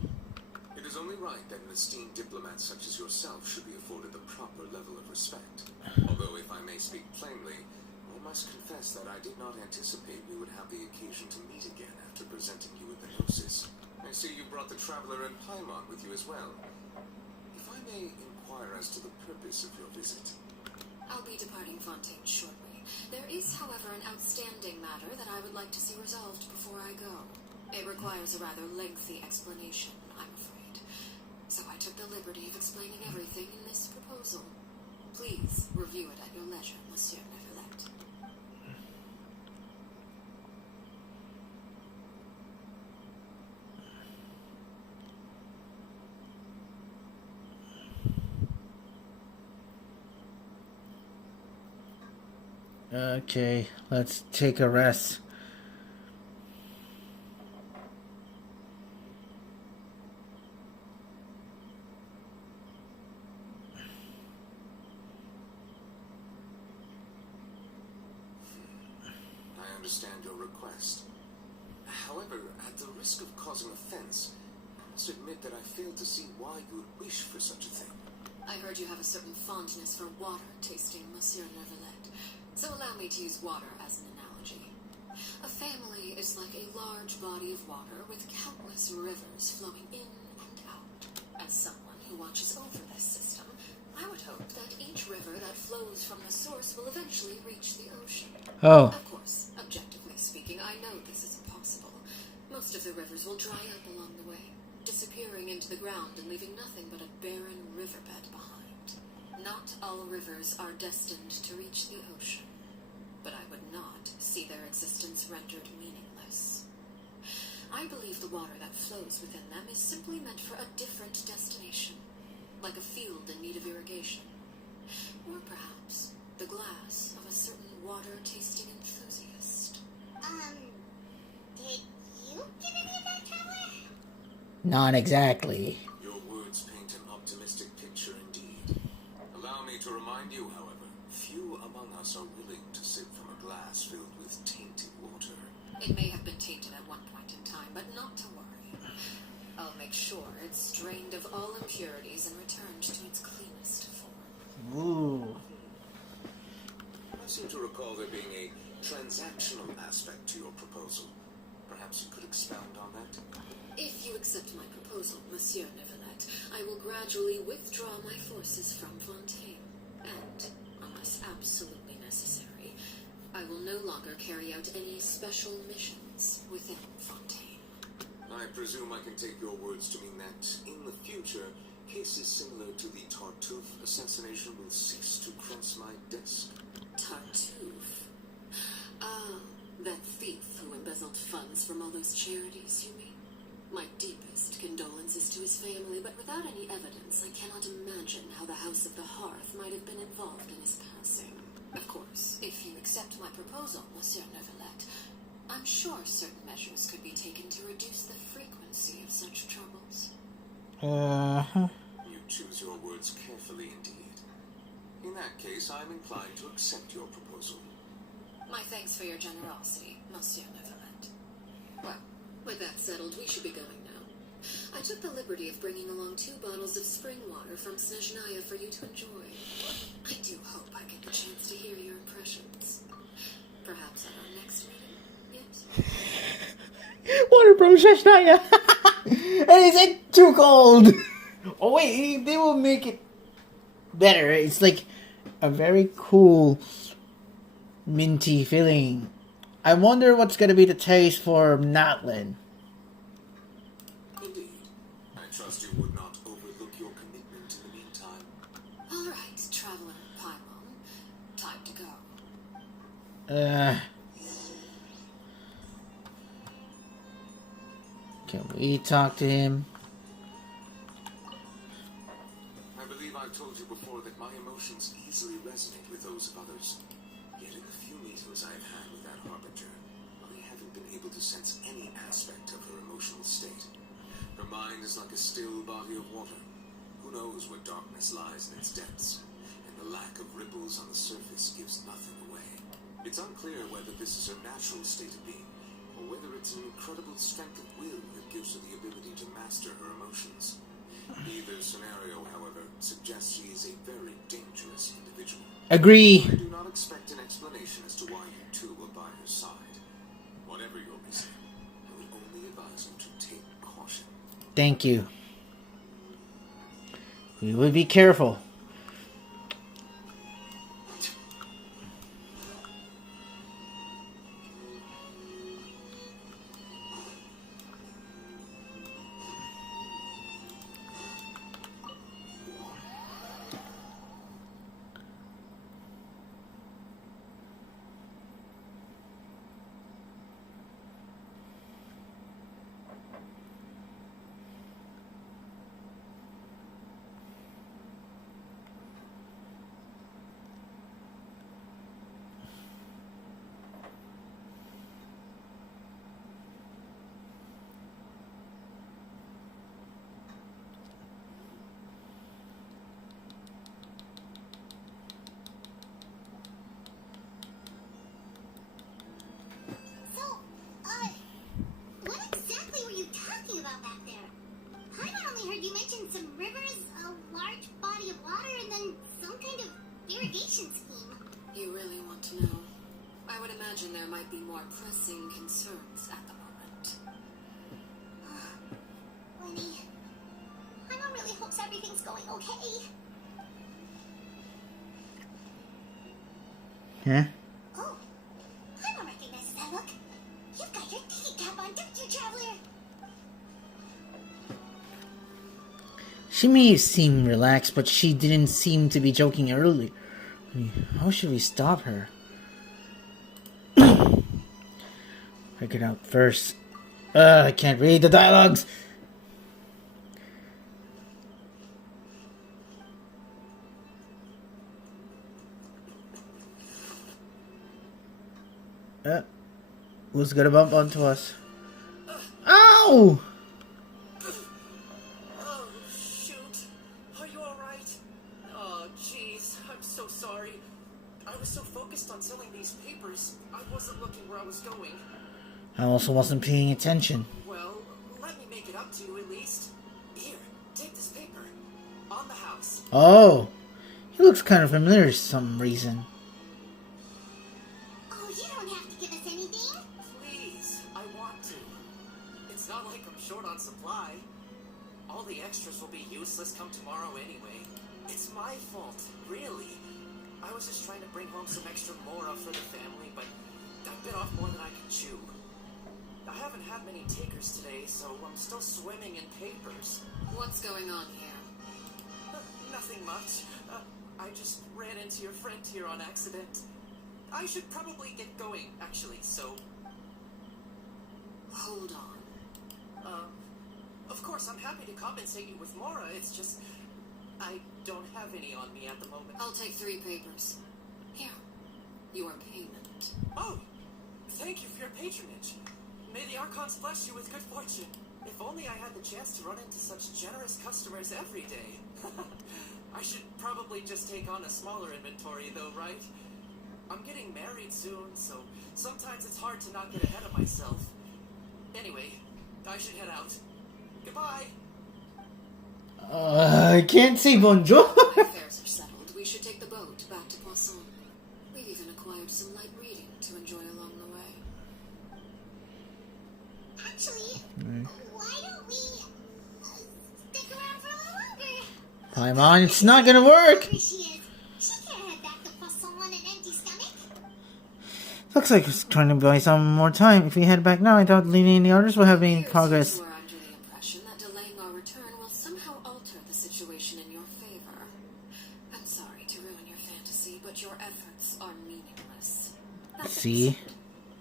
It It is only right that an esteemed diplomat such as yourself should be afforded the proper level of respect. Although, if I may speak plainly, I must confess that I did not anticipate we would have the occasion to meet again after presenting you with the Gnosis. I see you brought the Traveler and Paimon with you as well. If I may inquire as to the purpose of your visit. I'll be departing Fontaine shortly. There is, however, an outstanding matter that I would like to see resolved before I go. It requires a rather lengthy explanation, I'm afraid. So I took the liberty of explaining everything in this proposal. Please review it at your leisure, Monsieur Neverlet. Okay, let's take a rest. I understand your request. However, at the risk of causing offense, I must admit that I fail to see why you would wish for such a thing. I heard you have a certain fondness for water tasting, Monsieur Neverlet. So allow me to use water as an analogy. A family is like a large body of water with countless rivers flowing in and out. As someone who watches over this system, I would hope that each river that flows from the source will eventually reach the ocean. Oh. Of course, objectively speaking, I know this is impossible. Most of the rivers will dry up along the way, disappearing into the ground and leaving nothing but a barren riverbed behind. Not all rivers are destined to reach the ocean, but I would not see their existence rendered meaningless. I believe the water that flows within them is simply meant for a different destination, like a field in need of irrigation. Or perhaps the glass of a certain water-tasting enthusiast. Did you get any of that, Traveler? Not exactly. Your words paint an optimistic picture indeed. Allow me to remind you, however, few among us are willing to sip from a glass filled with tainted water. It may have been tainted at one point in time, but not to worry. I'll make sure it's drained of all impurities and returned to its cleanest form. Ooh. I seem to recall there being a transactional aspect to your proposal. Perhaps you could expound on that? If you accept my proposal, Monsieur Neverlet, I will gradually withdraw my forces from Fontaine, and, unless absolutely necessary, I will no longer carry out any special missions within Fontaine. I presume I can take your words to mean that, in the future, cases similar to the Tartuffe assassination will cease to cross my desk? Tartuffe? Ah, that thief who embezzled funds from all those charities, you mean? My deepest condolences to his family, but without any evidence, I cannot imagine how the House of the Hearth might have been involved in his passing. Of course, if you accept my proposal, Monsieur Neverlet, I'm sure certain measures could be taken to reduce the frequency of such troubles. You choose your words carefully indeed. In that case, I'm inclined to accept your proposal. My thanks for your generosity, Monsieur Neverlet. Well, with that settled, we should be going now. I took the liberty of bringing along 2 bottles of spring water from Snezhnaya for you to enjoy. I do hope I get the chance to hear your impressions. Perhaps at our next meeting, yes? Water from Shashnaya. And is it too cold? Oh wait, they will make it better. It's like a very cool minty feeling. I wonder what's gonna be the taste for Natlin. Indeed. I trust you would not overlook your commitment in the meantime. All right, Traveler Paimon. Time to go. Can we talk to him? I believe I've told you before that my emotions easily resonate with those of others. Yet in the few meetings I've had with that Harbinger, I haven't been able to sense any aspect of her emotional state. Her mind is like a still body of water. Who knows what darkness lies in its depths? And the lack of ripples on the surface gives nothing away. It's unclear whether this is her natural state of being, or whether it's an incredible strength of will that gives her the ability to master her emotions. Either scenario, however, suggests she is a very dangerous individual. Agree. I do not expect an explanation as to why you two were by her side. Whatever your reason, I would only advise you to take caution. Thank you. We will be careful. So, what exactly were you talking about back there? I not only heard you mention some rivers, a large body of water, and then some kind of irrigation scheme. You really want to know? I would imagine there might be more pressing concerns at the moment. Lenny, I really hope everything's going okay. Huh? Oh, I don't recognize that look. You've got your tiki cap on, don't you, Traveler? She may seem relaxed, but she didn't seem to be joking earlier. How should we stop her? Figure it out first. I can't read the dialogues. Who's gonna bump onto us? Ow! Oh, shoot. Are you alright? Oh, jeez. I'm so sorry. I was so focused on selling these papers, I wasn't looking where I was going. I also wasn't paying attention. Well, let me make it up to you at least. Here, take this paper. On the house. Oh, he looks kind of familiar for some reason. Oh, you don't have to give us anything. Please, I want to. It's not like I'm short on supply. All the extras will be useless come tomorrow anyway. It's my fault, really. I was just trying to bring home some extra mora for the family, but I bit off more than I could chew. I haven't had many takers today, so I'm still swimming in papers. What's going on here? Nothing much. I just ran into your friend here on accident. I should probably get going, actually, so... Hold on. Of course, I'm happy to compensate you with mora, it's just... I don't have any on me at the moment. I'll take 3 papers. Here. Your payment. Oh! Thank you for your patronage. May the Archons bless you with good fortune. If only I had the chance to run into such generous customers every day. I should probably just take on a smaller inventory though, right? I'm getting married soon, so sometimes it's hard to not get ahead of myself. Anyway, I should head out. Goodbye! I can't say bonjour. Affairs are settled. We should take the boat back to Poisson. We've even acquired some light reading to enjoy along the way. Actually, why don't we stick around for a little longer? Paimon, it's not gonna work. Hungry she is. She can't head back to Poisson on an empty stomach. Looks like it's trying to buy some more time. If we head back now, I doubt any others will have any Appears progress. You are under the impression that delaying our return will somehow alter the situation in your favor. I'm sorry to ruin your fantasy, but your efforts are meaningless. That See? being said,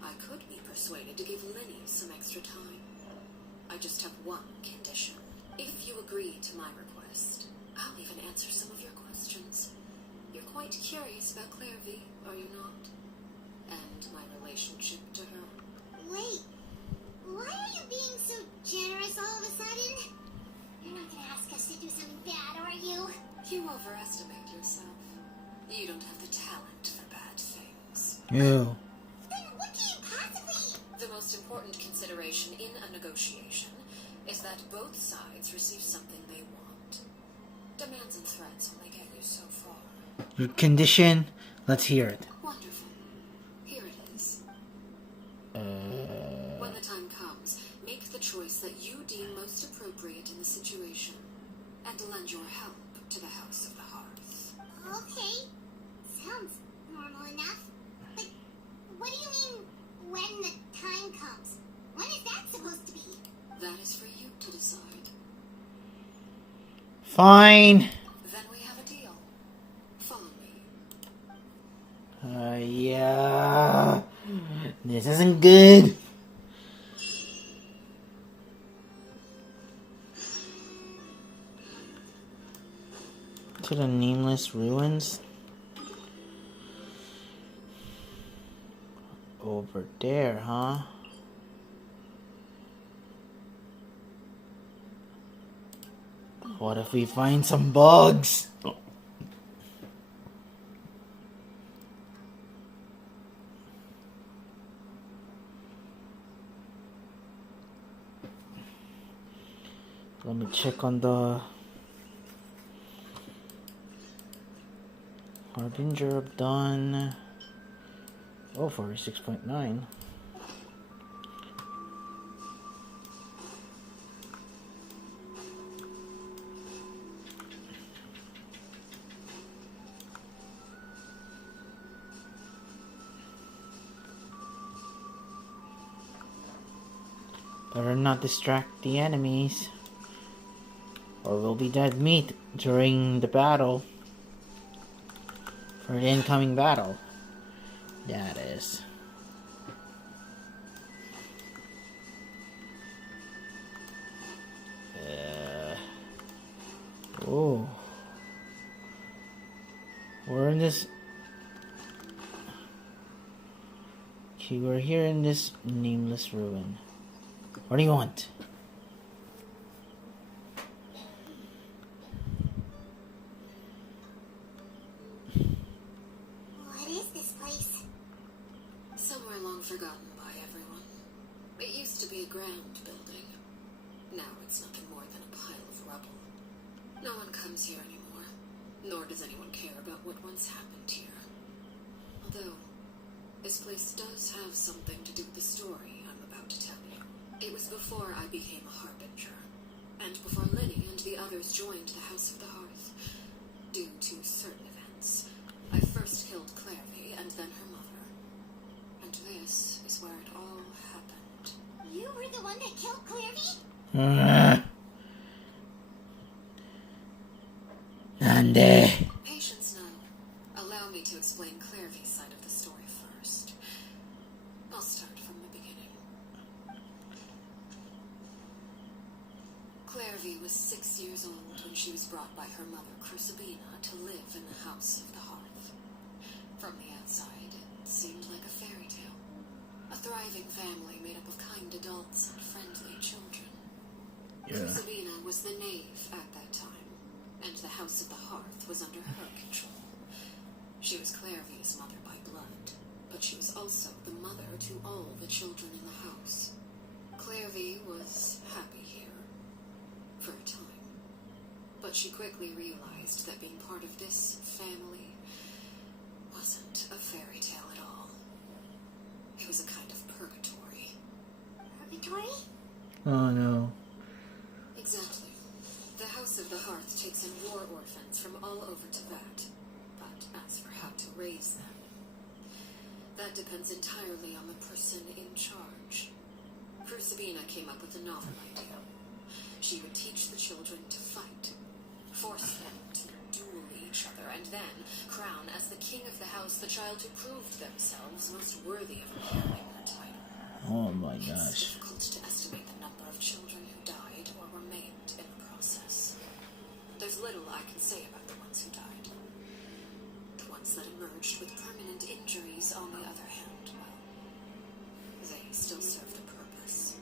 I could be persuaded to give Lenny some extra time. I just have one condition. If you agree to my request, I'll even answer some of your questions. You're quite curious about Clairvy, are you not? And my relationship to her. Wait, why are you being so generous all of a sudden? You're not gonna ask us to do something bad, are you? You overestimate yourself. You don't have the talent for bad things. Ew. Then what can you possibly... The most important consideration in a negotiation is that both sides receive something they want. Demands and threats only get you so far. Your condition? Let's hear it. Wonderful. Here it is. When the time comes, make the choice that you deem most appropriate in the situation, and lend your help to the House of the Hearth. Okay. Sounds normal enough. But what do you mean, when the time comes? When is that supposed to be? That is for you to decide. Fine. Then we have a deal. Follow me. Yeah. This isn't good. To the nameless ruins. Over there, huh? What if we find some bugs? Let me check on the Harbinger done. Oh, 46.9. Better not distract the enemies, or we'll be dead meat during the battle. For the incoming battle. That is. Oh. We're in this. Okay, we're here in this nameless ruin. What do you want? What is this place? Somewhere long forgotten by everyone. It used to be a grand building. Now it's nothing more than a pile of rubble. No one comes here anymore, nor does anyone care about what once happened here. Although, this place does have something to do with the story I'm about to tell you. It was before I became a Harbinger, and before Linny and the others joined the House of the Hearth. Due to certain events, I first killed Clairvy and then her mother. And this is where it all happened. You were the one that killed Clairvy? Nande. Patience now. Allow me to explain Clairvy's side of the story first. I'll start from the beginning. Clairvy was 6 years old when she was brought by her mother, Crucibina, to live in the House of the Hearth. From the outside, it seemed like a fairy tale. A thriving family made up of kind adults and friendly children. Crucibina was the knave at that time, and the House of the Hearth was under her control. She was Clairvy's mother by blood, but she was also the mother to all the children in the house. Clairvy was happy here, for a time, but she quickly realized that being part of this family wasn't a fairy tale at all. It was a kind of purgatory. Purgatory? Oh no. Exactly. The House of the Hearth takes in war orphans from all over Tibet, but as for how to raise them, that depends entirely on the person in charge. Crucibina came up with a novel idea. She would teach the children to fight, force them to duel each other, and then crown as the king of the house the child who proved themselves most worthy of inheriting her title. Oh my It's gosh. difficult to estimate the number of children who died or were maimed in the process. There's little I can say about the ones who died. The ones that emerged with permanent injuries, on the other hand, well, they still served a purpose.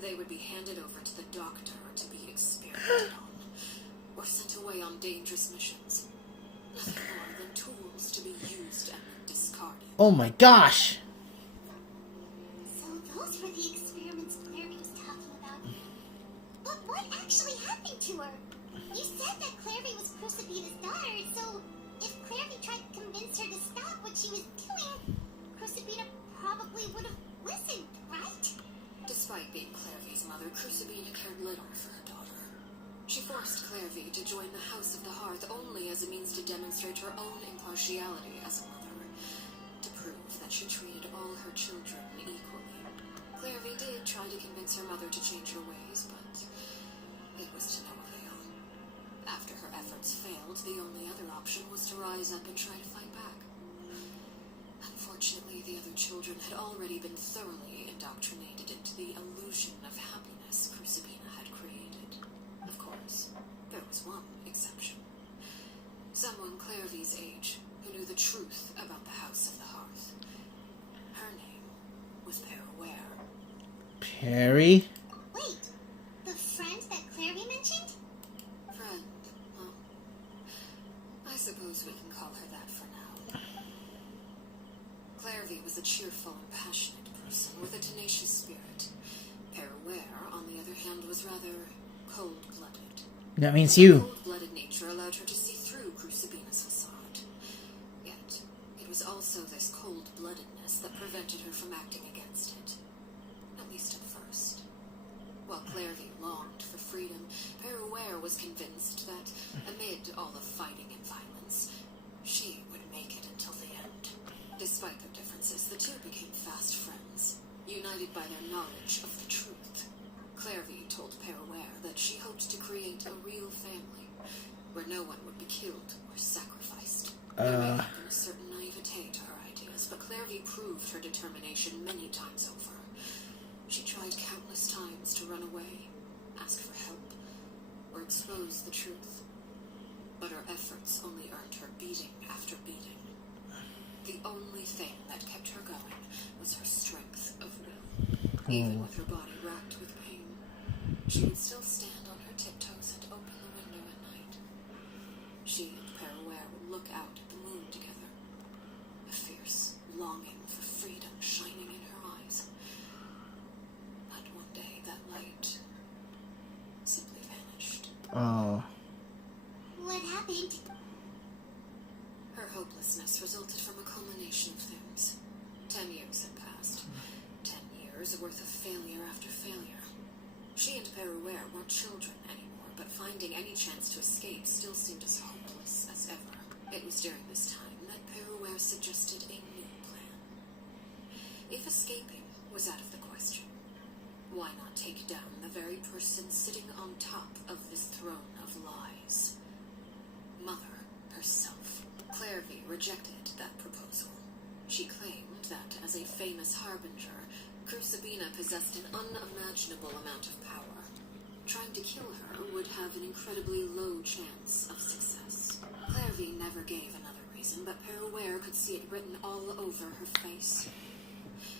They would be handed over to the doctor to be experimented on, or sent away on dangerous missions. Nothing more than tools to be used and discarded. Oh my gosh. So those were the experiments Clairvy was talking about. But what actually happened to her? You said that Clairvy was probably would have listened, right? Despite being Clairvy's mother, Crucibina cared little for her daughter. She forced Clairvy to join the House of the Hearth only as a means to demonstrate her own impartiality as a mother, to prove that she treated all her children equally. Clairvy did try to convince her mother to change her ways, but it was to no avail. After her efforts failed, the only other option was to rise up and try to fight back. Unfortunately, the other children had already been thoroughly indoctrinated into the illusion of happiness Crucibina had created. Of course, there was one exception. Someone Clairvy's age who knew the truth about the House of the Hearth. Her name was Peraware. Perry? Wait, the friend that Clairvy mentioned? Friend, huh? I suppose we can call her that for now. Clairvy was a cheerful and passionate person with a tenacious spirit. Peraware, on the other hand, was rather cold-blooded. That means Her you. cold-blooded nature allowed her to see through Crucibina's facade. Yet, it was also this cold-bloodedness that prevented her from acting against it. At least at first. While Clairvy longed for freedom, Peraware was convinced that, amid all the fighting and violence, she would make it until the end. Despite their differences, the two became fast friends, united by their knowledge of the truth. Clairvy told Peraware that she hoped to create a real family, where no one would be killed or sacrificed. There may have been a certain naivete to her ideas, but Clairvy proved her determination many times over. She tried countless times to run away, ask for help, or expose the truth. But her efforts only earned her beating after beating. The only thing that kept her going was her strength of will. Even with her body racked with pain, she would still stand on her tiptoes and open the window at night. She and Peraware would look out at the moon together, a fierce longing for freedom shining in her eyes. But one day that light simply vanished. Oh. What happened? Her hopelessness resulted from a culmination of things. 10 years had passed. 10 years worth of failure after failure. She and Peraware weren't children anymore, but finding any chance to escape still seemed as hopeless as ever. It was during this time that Peraware suggested a new plan. If escaping was out of the question, why not take down the very person sitting on top of this throne of lies? Mother herself. Clairvy rejected that proposal. She claimed that, as a famous harbinger, Crucibina possessed an unimaginable amount of power. Trying to kill her would have an incredibly low chance of success. Clairvy never gave another reason, but Peraware could see it written all over her face.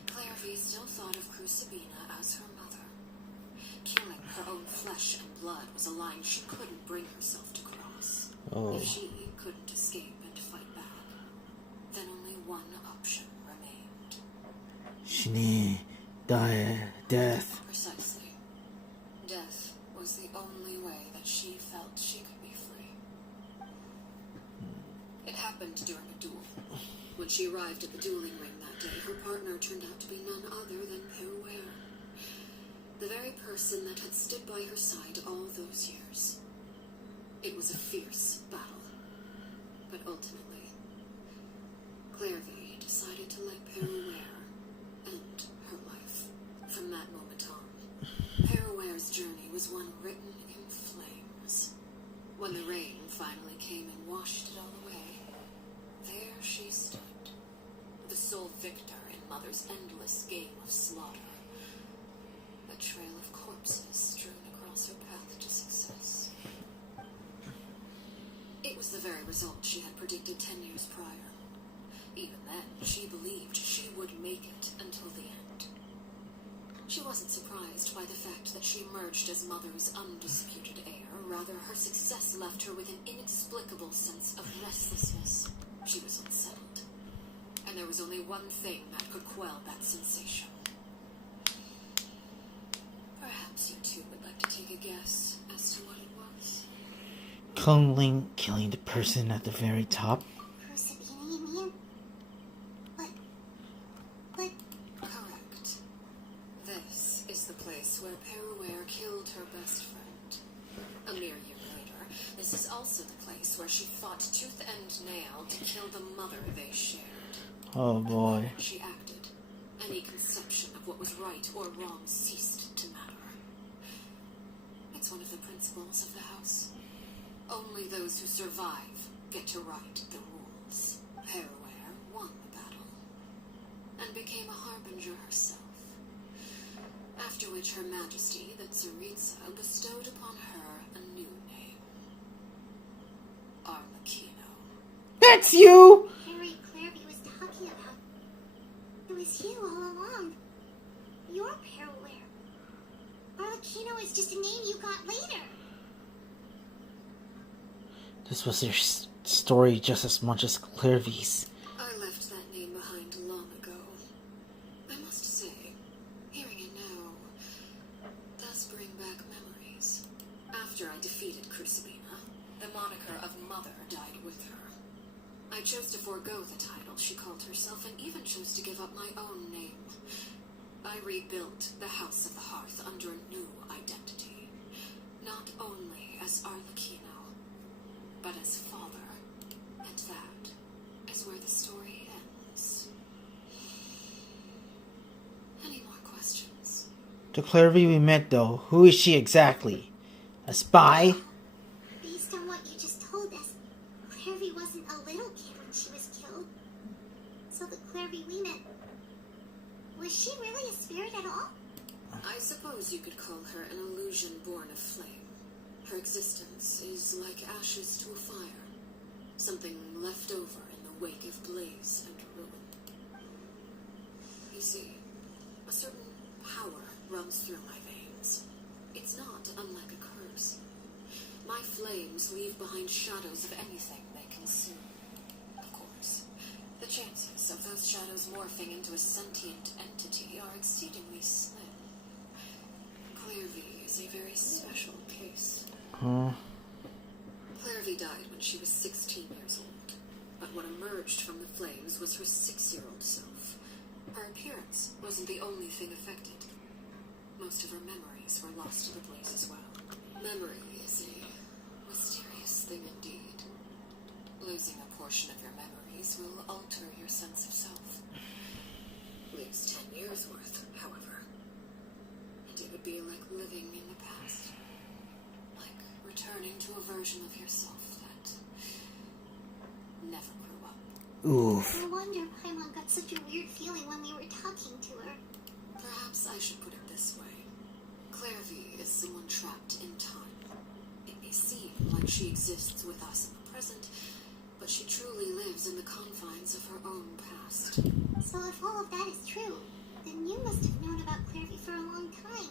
Clairvy still thought of Crucibina as her mother. Killing her own flesh and blood was a line she couldn't bring herself to cross. Oh. If she couldn't escape and fight back, then only one option remained. Shini. Death. Precisely. Death was the only way that she felt she could be free. It happened during a duel. When she arrived at the dueling ring that day, her partner turned out to be none other than Peraware. The very person that had stood by her side all those years. It was a fierce battle. But ultimately, Clairvy decided to let Peraware end her life. From that moment on, Paraware's journey was one written in flames. When the rain finally came and washed it all away, there she stood, the sole victor in Mother's endless game of slaughter. A trail of corpses strewn across her path to success. It was the very result she had predicted 10 years prior. Even then, she believed she would make it until the end. She wasn't surprised by the fact that she emerged as Mother's undisputed heir. Rather, her success left her with an inexplicable sense of restlessness. She was unsettled. And there was only one thing that could quell that sensation. Perhaps you two would like to take a guess as to what it was. Killing the person at the very top. Crucibina, you mean? But... is where Peruware killed her best friend. A mere year later, this is also the place where she fought tooth and nail to kill the mother they shared. Oh boy. When she acted, any conception of what was right or wrong ceased to matter. It's one of the principles of the house. Only those who survive get to write the rules. Peruware won the battle and became a harbinger herself. After which Her Majesty, the Tsaritsa, bestowed upon her a new name. Arlecchino. That's you! Harry Clarby was talking about. It was you all along. You're Peruware. Arlecchino is just a name you got later. This was your story just as much as Clairvy's. I left that name behind long ago. I must say, hearing it now does bring back memories. After I defeated Crucibina, the moniker of Mother died with her. I chose to forego the title she called herself and even chose to give up my own name. I rebuilt the House of the Hearth under a new identity. Not only as Arlecchino, but as father. And that is where the story ends. Any more questions? The Clairvy we met though, who is she exactly? A spy? Based on what you just told us, Clarby wasn't a little kid when she was killed. So the Clarby we met, was she really a spirit at all? I suppose you could call her an illusion born of flame. Her existence is like ashes to a fire, something left over in the wake of blaze and ruin. You see, a certain power runs through my veins. It's not unlike a curse. My flames leave behind shadows of anything they consume. Of course, the chances of those shadows morphing into a sentient entity are exceedingly slim. Clarvy is a very special case. Clarvy died when she was 16 years old, but what emerged from the flames was her 6-year-old self. Her appearance wasn't the only thing affected. Most of her memories were lost to the blaze as well. Memory is a mysterious thing indeed. Losing a portion of your memories will alter your sense of self. Lose 10 years worth, however, and it would be like living in the past. Returning to a version of yourself that never grew up. Oof. No wonder Paimon got such a weird feeling when we were talking to her. Perhaps I should put it this way. Clarvy is someone trapped in time. It may seem like she exists with us in the present, but she truly lives in the confines of her own past. So if all of that is true, then you must have known about Clarvy for a long time.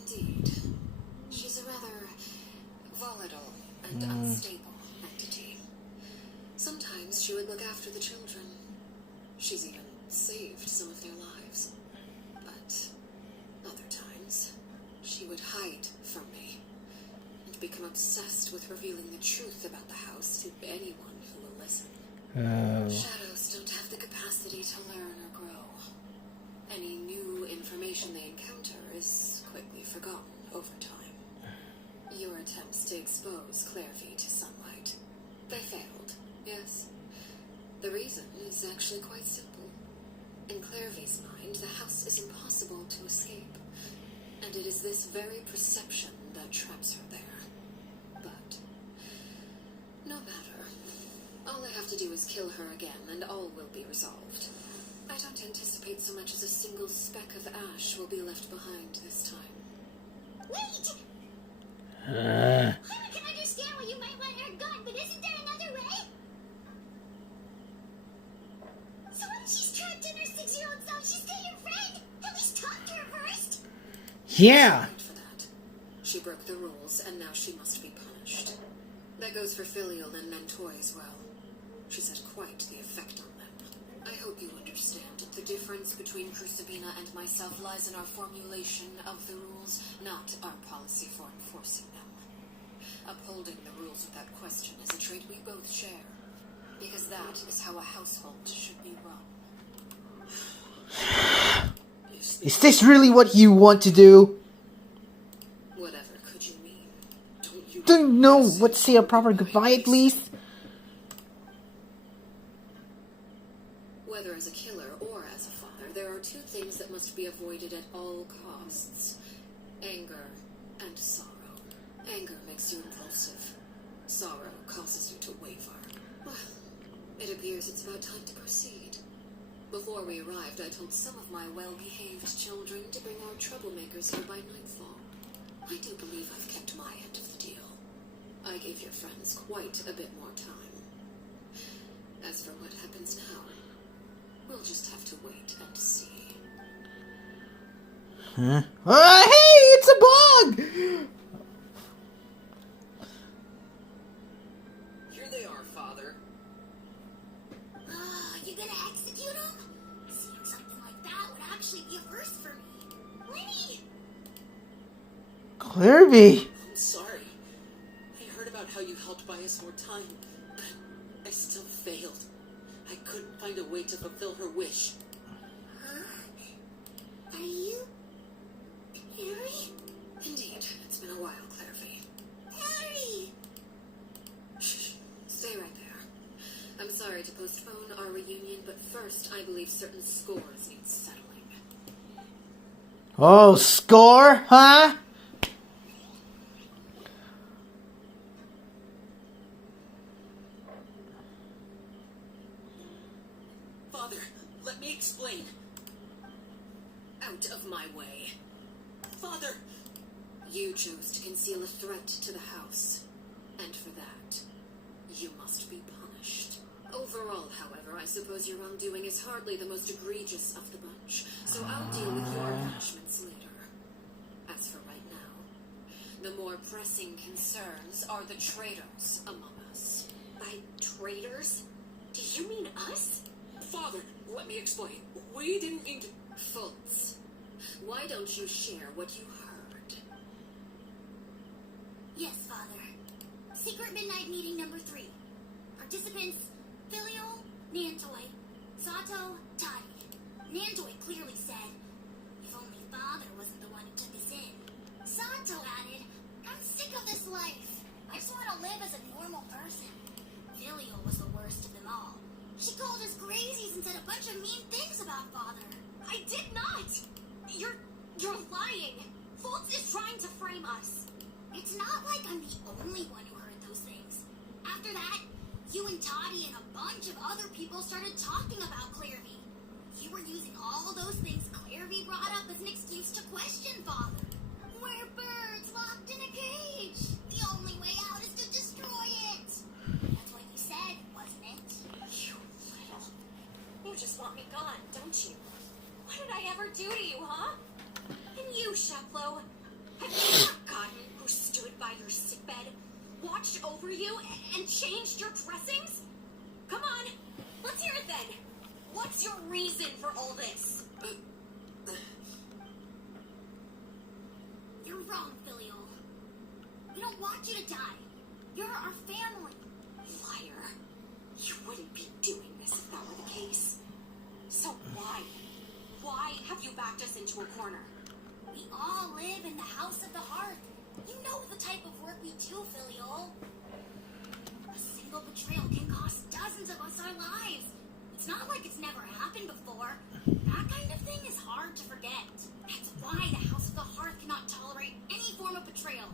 Indeed. She's a rather volatile and unstable entity. Sometimes she would look after the children. She's even saved some of their lives. But other times, she would hide from me and become obsessed with revealing the truth about the house to anyone who will listen. Shadows don't have the capacity to learn or grow. Any new information they encounter is quickly forgotten over time. Your attempts to expose Clarvy to sunlight. They failed, yes. The reason is actually quite simple. In Clarvy's mind, the house is impossible to escape. And it is this very perception that traps her there. But no matter. All I have to do is kill her again, and all will be resolved. I don't anticipate so much as a single speck of ash will be left behind this time. Wait! I can understand why you might want her gone, but isn't there another way? So when she's trapped in her 6-year-old self, she's still your friend? At least talk to her first? Yeah. For that. She broke the rules, and now she must be punished. That goes for Filial and Mentoy as well. She's had quite the effect on them. I hope you understand. The difference between Crucibina and myself lies in our formulation of the rules, not our policy for enforcing them. Upholding the rules without question is a trait we both share, because that is how a household should be run. Is this really what you want to do? don't know what to say a proper goodbye at least. Whether as a killer or as a father, there are two things that must be avoided at all costs. Anger and sorrow. Anger makes you impulsive. Sorrow causes you to waver. Well, it appears it's about time to proceed. Before we arrived, I told some of my well-behaved children to bring our troublemakers here by nightfall. I do believe I've kept my end of the deal. I gave your friends quite a bit more time. As for what happens now, we'll just have to wait and see. Huh? Hey, it's a bug! Here they are, Father. You gonna execute him? Seeing something like that would actually be a first for me. Lenny! Clearby! I'm sorry. I heard about how you helped buy us more time, but I still failed. I couldn't find a way to fulfill her wish. Huh? Are you... Harry? Indeed, it's been a while, Clairvy. Harry! Shh, stay right there. I'm sorry to postpone our reunion, but first I believe certain scores need settling. Oh, score, huh? Father, let me explain. Out of my way. Father! You chose to conceal a threat to the house, and for that, you must be punished. Overall, however, I suppose your wrongdoing is hardly the most egregious of the bunch, so I'll deal with your punishments later. As for right now, the more pressing concerns are the traitors among us. By traitors? Do you mean us? Father, let me explain. We didn't mean to... Fultz, why don't you share what you heard? Yes, Father. Secret Midnight Meeting number 3. Participants, Filial, Nantoy, Sato, Toddy. Nantoy clearly said, if only Father wasn't the one who took us in. Sato added, I'm sick of this life. I just want to live as a normal person. Filial was the worst of them all. She called us crazies and said a bunch of mean things about Father. I did not! You're lying! Fultz is trying to frame us. It's not like I'm the only one who heard those things. After that, you and Toddy and a bunch of other people started talking about Clairvy. You were using all those things Clairvy brought up as an excuse to question Father. We're birds locked in a cage. The only way out is to destroy it. That's what you said, wasn't it? You just want me gone, don't you? What did I ever do to you, huh? And you, Sheplo, have you forgotten who stood by your sickbed, watched over you, and changed your dressings? Come on, let's hear it then. What's your reason for all this? You're wrong, Filial. We don't want you to die. You're our family. Liar. You wouldn't be doing this if that were the case. So why? Why have you backed us into a corner? We all live in the House of the Hearth. You know the type of work we do, Filial. A single betrayal can cost dozens of us our lives. It's not like it's never happened before. That kind of thing is hard to forget. That's why the House of the Hearth cannot tolerate any form of betrayal.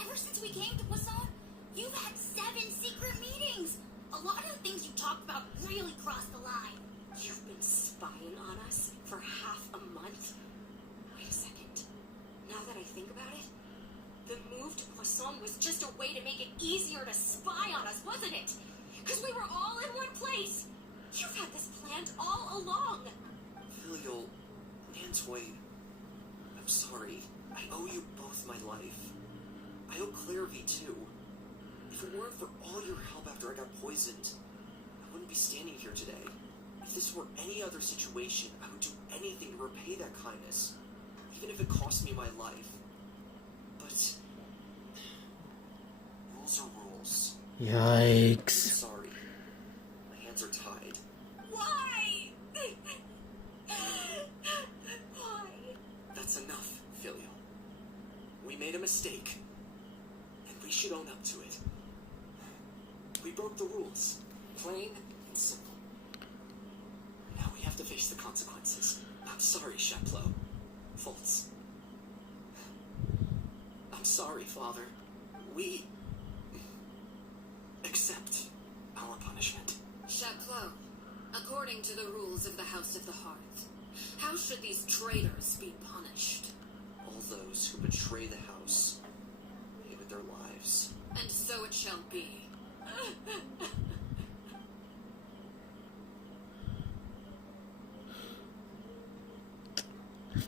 Ever since we came to Poisson, you've had 7 secret meetings. A lot of the things you talked about really crossed the line. You've been spying on us for half a month? Wait a second. Now that I think about it, the move to Poisson was just a way to make it easier to spy on us, wasn't it? Because we were all in one place. You've had this planned all along. Filial, Nantoy, I'm sorry. I owe you both my life. I owe Clairvy too. If it weren't for all your help after I got poisoned, I wouldn't be standing here today. If this were any other situation, I would do anything to repay that kindness, even if it cost me my life. But rules are rules. I'm Yikes. sorry. My hands are tied. Why? Why? That's enough, Filial. We made a mistake, and we should own up to it. We broke the rules. Plain and simple. Now we have to face the consequences. I'm sorry, Chaplot. Fultz. I'm sorry, Father. We accept our punishment. Chaplot, according to the rules of the House of the Hearth, how should these traitors be punished? All those who betray the house pay with their lives. And so it shall be.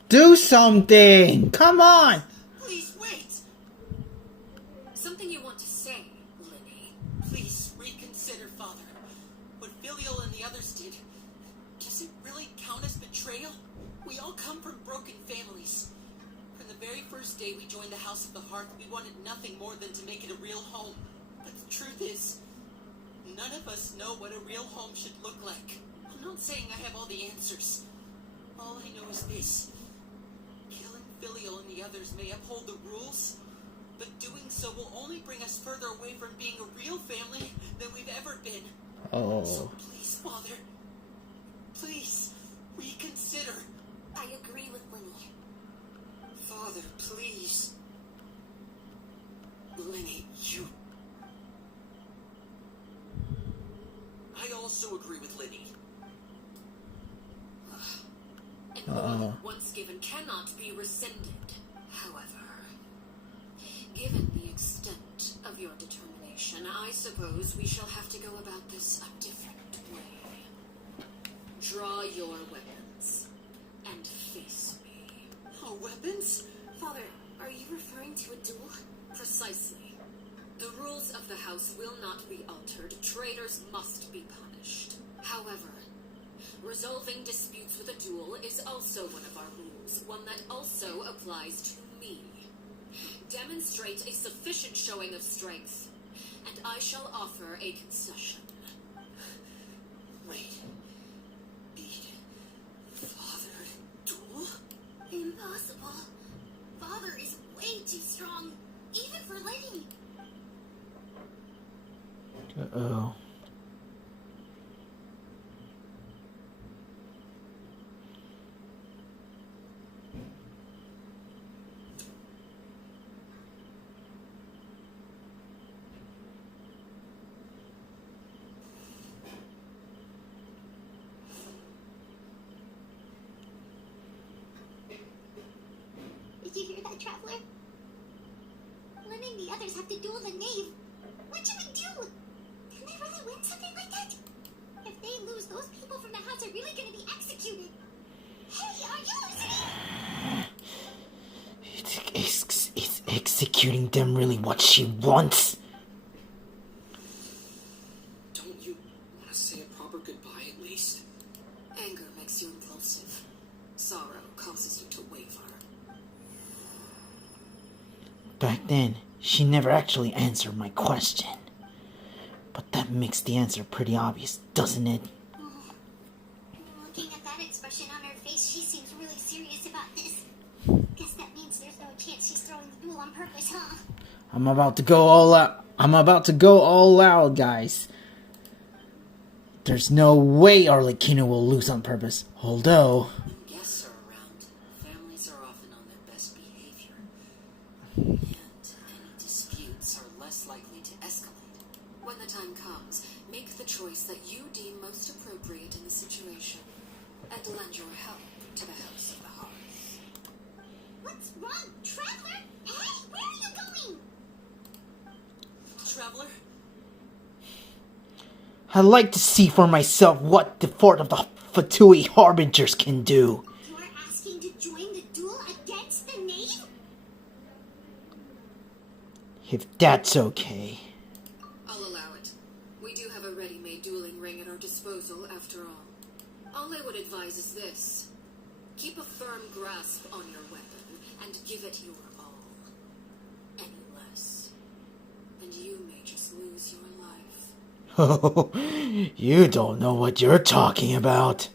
Do something! Come on! Please wait! Something you want to say, Linny? Please reconsider, Father. What Filial and the others did, does it really count as betrayal? We all come from broken families. From the very first day we joined the House of the Hearth, we wanted nothing more than to make it a real home. But the truth is, none of us know what a real home should look like. I'm not saying I have all the answers. All I know is this. Killing Filial and the others may uphold the rules, but doing so will only bring us further away from being a real family than we've ever been. Oh. So please, Father, please, reconsider. I agree with Linny. Father, please. Lenny, you... I also agree with Linny. An oath once given cannot be rescinded. However, given the extent of your determination, I suppose we shall have to go about this a different way. Draw your weapons and face me. Our weapons? Father, are you referring to a duel? Precisely. The rules of the house will not be altered. Traitors must be punished. However, resolving disputes with a duel is also one of our rules, one that also applies to me. Demonstrate a sufficient showing of strength, and I shall offer a concession. Wait. Beat Father duel? Impossible. Father is way too strong, even for Lenny. Uh-oh. Did you hear that, Traveler? Lenny and the others have to duel the knave. What should we do? Can they really win something like that? If they lose, those people from the house are really going to be executed. Hey, are you listening? Is executing them really what she wants? Don't you want to say a proper goodbye at least? Anger makes you impulsive. Sorrow causes you to waver. Back then, she never actually answered my question. But that makes the answer pretty obvious, doesn't it? Looking at that expression on her face, she seems really serious about this. Guess that means there's no chance she's throwing the duel on purpose, huh? I'm about to go all out. I'm about to go all out, guys. There's no way Arlecchino will lose on purpose. Although... When guests are around, families are often on their best behavior. And any disputes are less likely to escalate. When the time comes, make the choice that you deem most appropriate in the situation, and lend your help to the House of the Hearth. What's wrong, Traveler? Hey, where are you going? Traveler? I'd like to see for myself what the Fort of the Fatui Harbingers can do. You're asking to join the duel against the knave? If that's okay. I'll allow it. We do have a ready-made dueling ring at our disposal, after all. All I would advise is this. Keep a firm grasp on your weapon, and give it your all. Any less, and you may just lose your life. Oh, you don't know what you're talking about.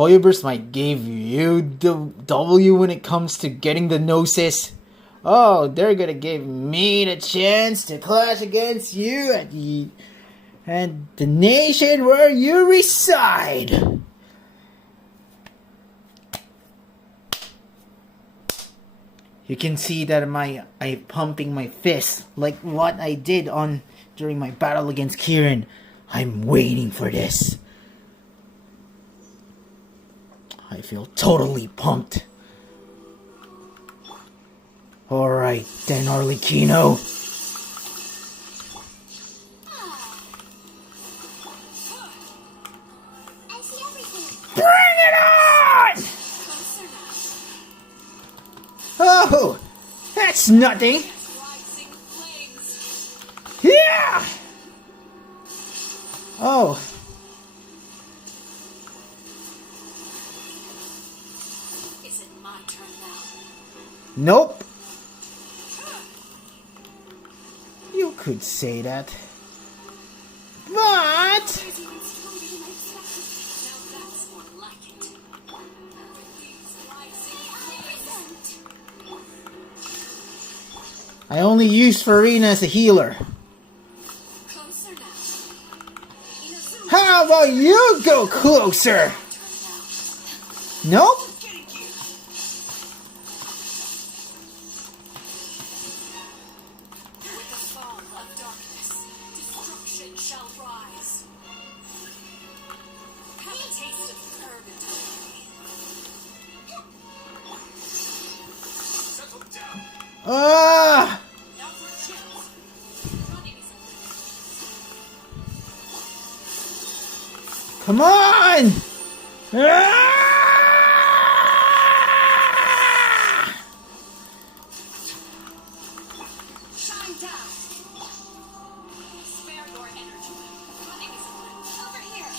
Hoyoverse might give you the W when it comes to getting the Gnosis. Oh, they're gonna give me the chance to clash against you at the nation where you reside. You can see that I'm pumping my fist like what I did during my battle against Kieran. I'm waiting for this. I feel totally pumped. Alright then, Arlecchino. I see everything. Bring it on! Oh, that's nothing. Yeah! Oh. Is it my turn now? Nope. You could say that. But... It's even stronger than I expected. Now that's more like it. These rising flames. I only use Farina as a healer. Closer now. How about you go closer? Nope. With the fall of darkness, destruction shall rise. Have a taste of purgatory. Settle down. Ah! Now for chills. Running is a Come on! Ah! shine down. Spare your energy. Running is a over here.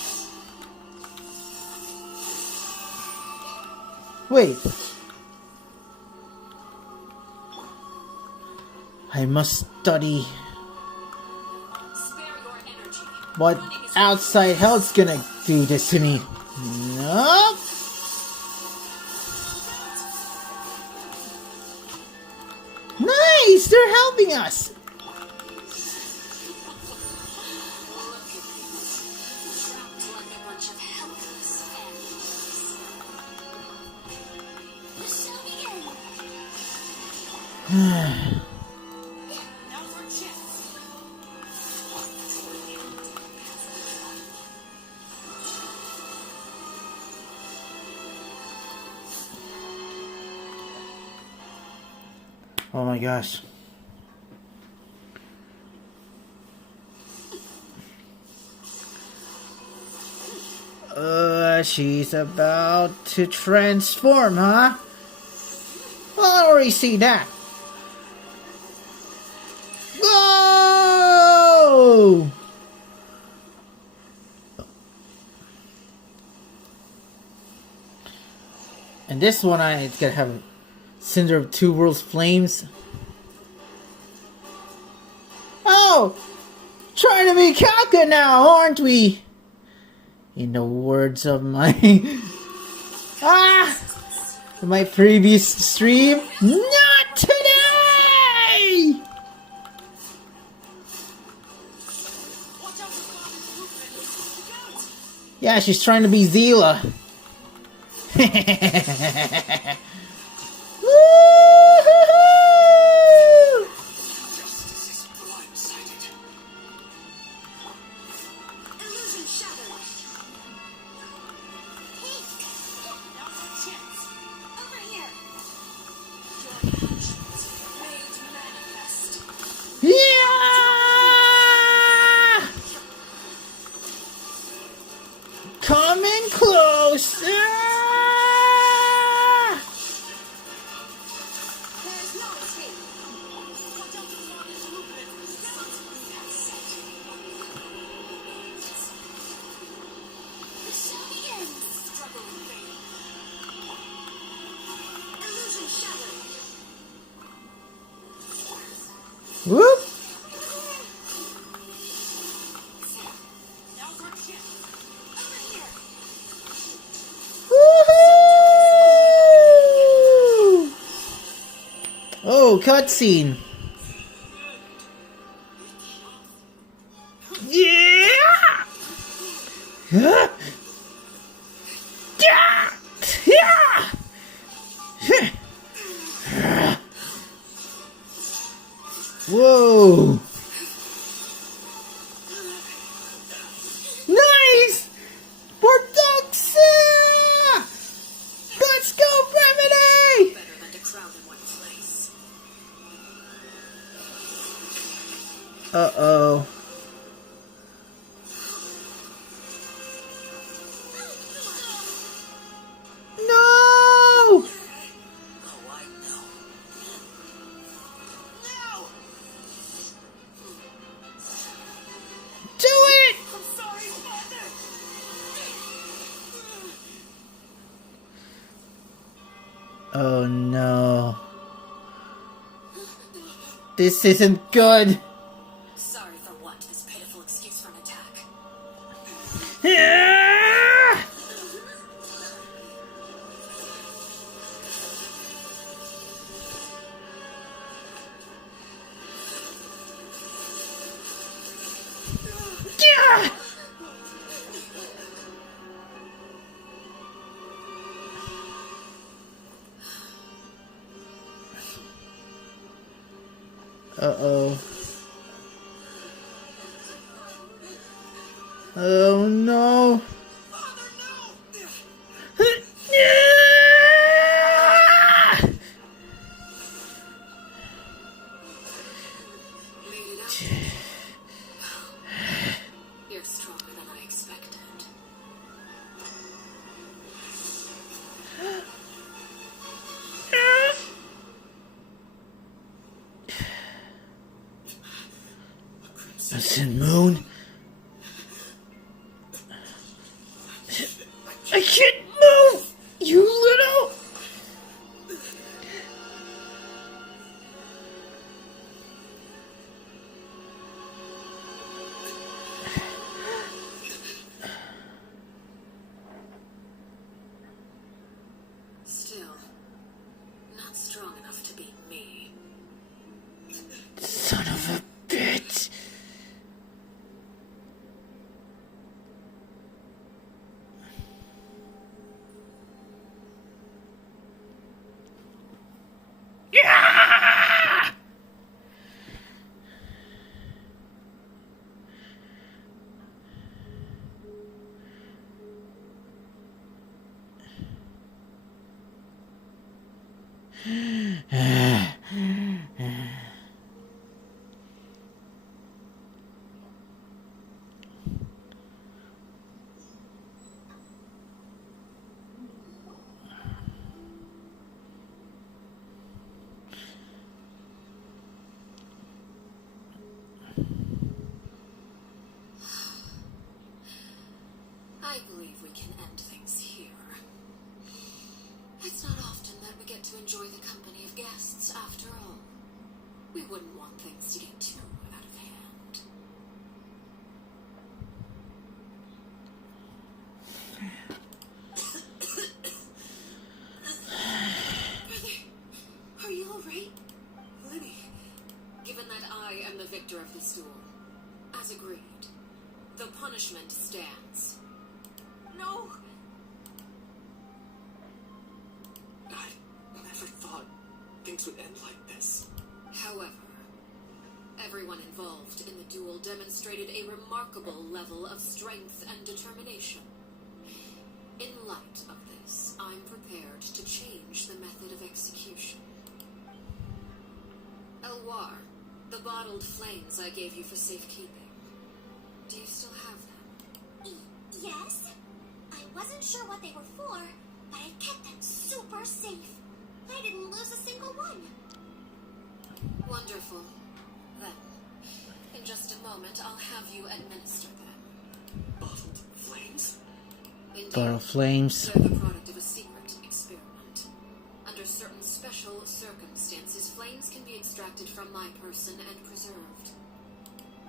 Wait. I must study Spare your energy. what outside hell's gonna do this to me. Nope. Nice! They're helping us! Trapped like a bunch of helpless animals. Now for chess. Oh my gosh. She's about to transform, huh? Well, I already see that. Whoa! And this one, it's gonna have Cinder of Two Worlds Flames. Oh! Trying to be Kalka now, aren't we? In the words of my... my previous stream, not today! Yeah, she's trying to be Zila. Woo-hoo-hoo! Justice is blindsided. Illusion shattered. Now for chance. Over here. Your actions made manifest. Yeah! Coming close. There's no escape. Watch out for this movement. The show begins. Struggle fading. Illusion shattered. Whoop. Now for chance. Over here. Woo! Oh, cutscene. Yeah. Huh? Yeah. Yeah. Whoa. Nice. Production. Let's go, Brevity. Better than to crowd in one place. Uh-oh. No! Oh, I know. No! Do it! I'm sorry, Father! Oh no. This isn't good. Sorry for what? This pitiful excuse for an attack. Yeah! Yeah! Uh-oh. Oh no. Father, no! Yeah! Made it out. You're stronger than I expected. Listen, Moon. I can't move! You little... Still, not strong enough to beat me. Son of a bitch. Yeah! I believe we can end things here. It's not often that we get to enjoy the company of guests, after all. We wouldn't want things to get too out of hand. Brother, are you alright? Lenny, given that I am the victor of this duel, as agreed, the punishment stands. No! I never thought things would end like this. However, everyone involved in the duel demonstrated a remarkable level of strength and determination. In light of this, I'm prepared to change the method of execution. Elwar, the bottled flames I gave you for safekeeping. Do you still have them? Yes? I wasn't sure what they were for, but I kept them super safe. I didn't lose a single one. Wonderful. Then, in just a moment, I'll have you administer them. Bottled flames? Indeed, Bottle flames. they're the product of a secret experiment. Under certain special circumstances, flames can be extracted from my person and preserved.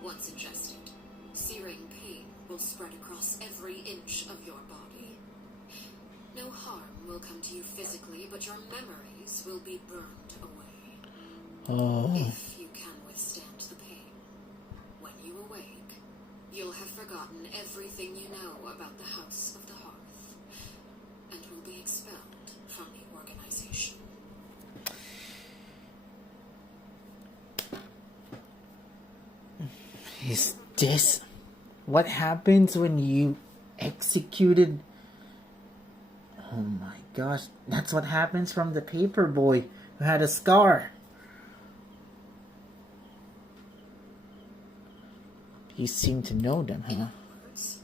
Once ingested, searing pain will spread across every inch of your body. No harm will come to you physically, but your memories will be burned away. Oh. If you can withstand the pain. When you awake, you'll have forgotten everything you know about the House of the Hearth, and will be expelled from the organization. Is this what happens when you executed? Oh my gosh, that's what happens from the paper boy who had a scar. You seem to know them, huh? In other words,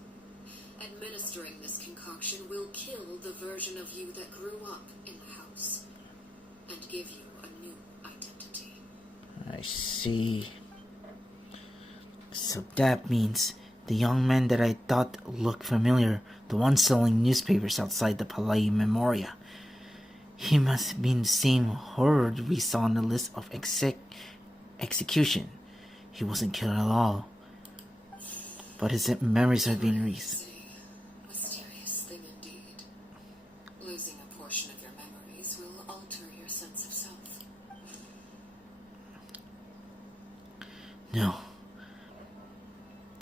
administering this concoction will kill the version of you that grew up in the house, and give you a new identity. I see. So that means the young man that I thought looked familiar, the one selling newspapers outside the Palais Memoria, he must have been the same horde we saw on the list of execution. He wasn't killed at all, but his memories have been erased. Mysterious thing indeed. Losing a portion of your memories will alter your sense of self. No.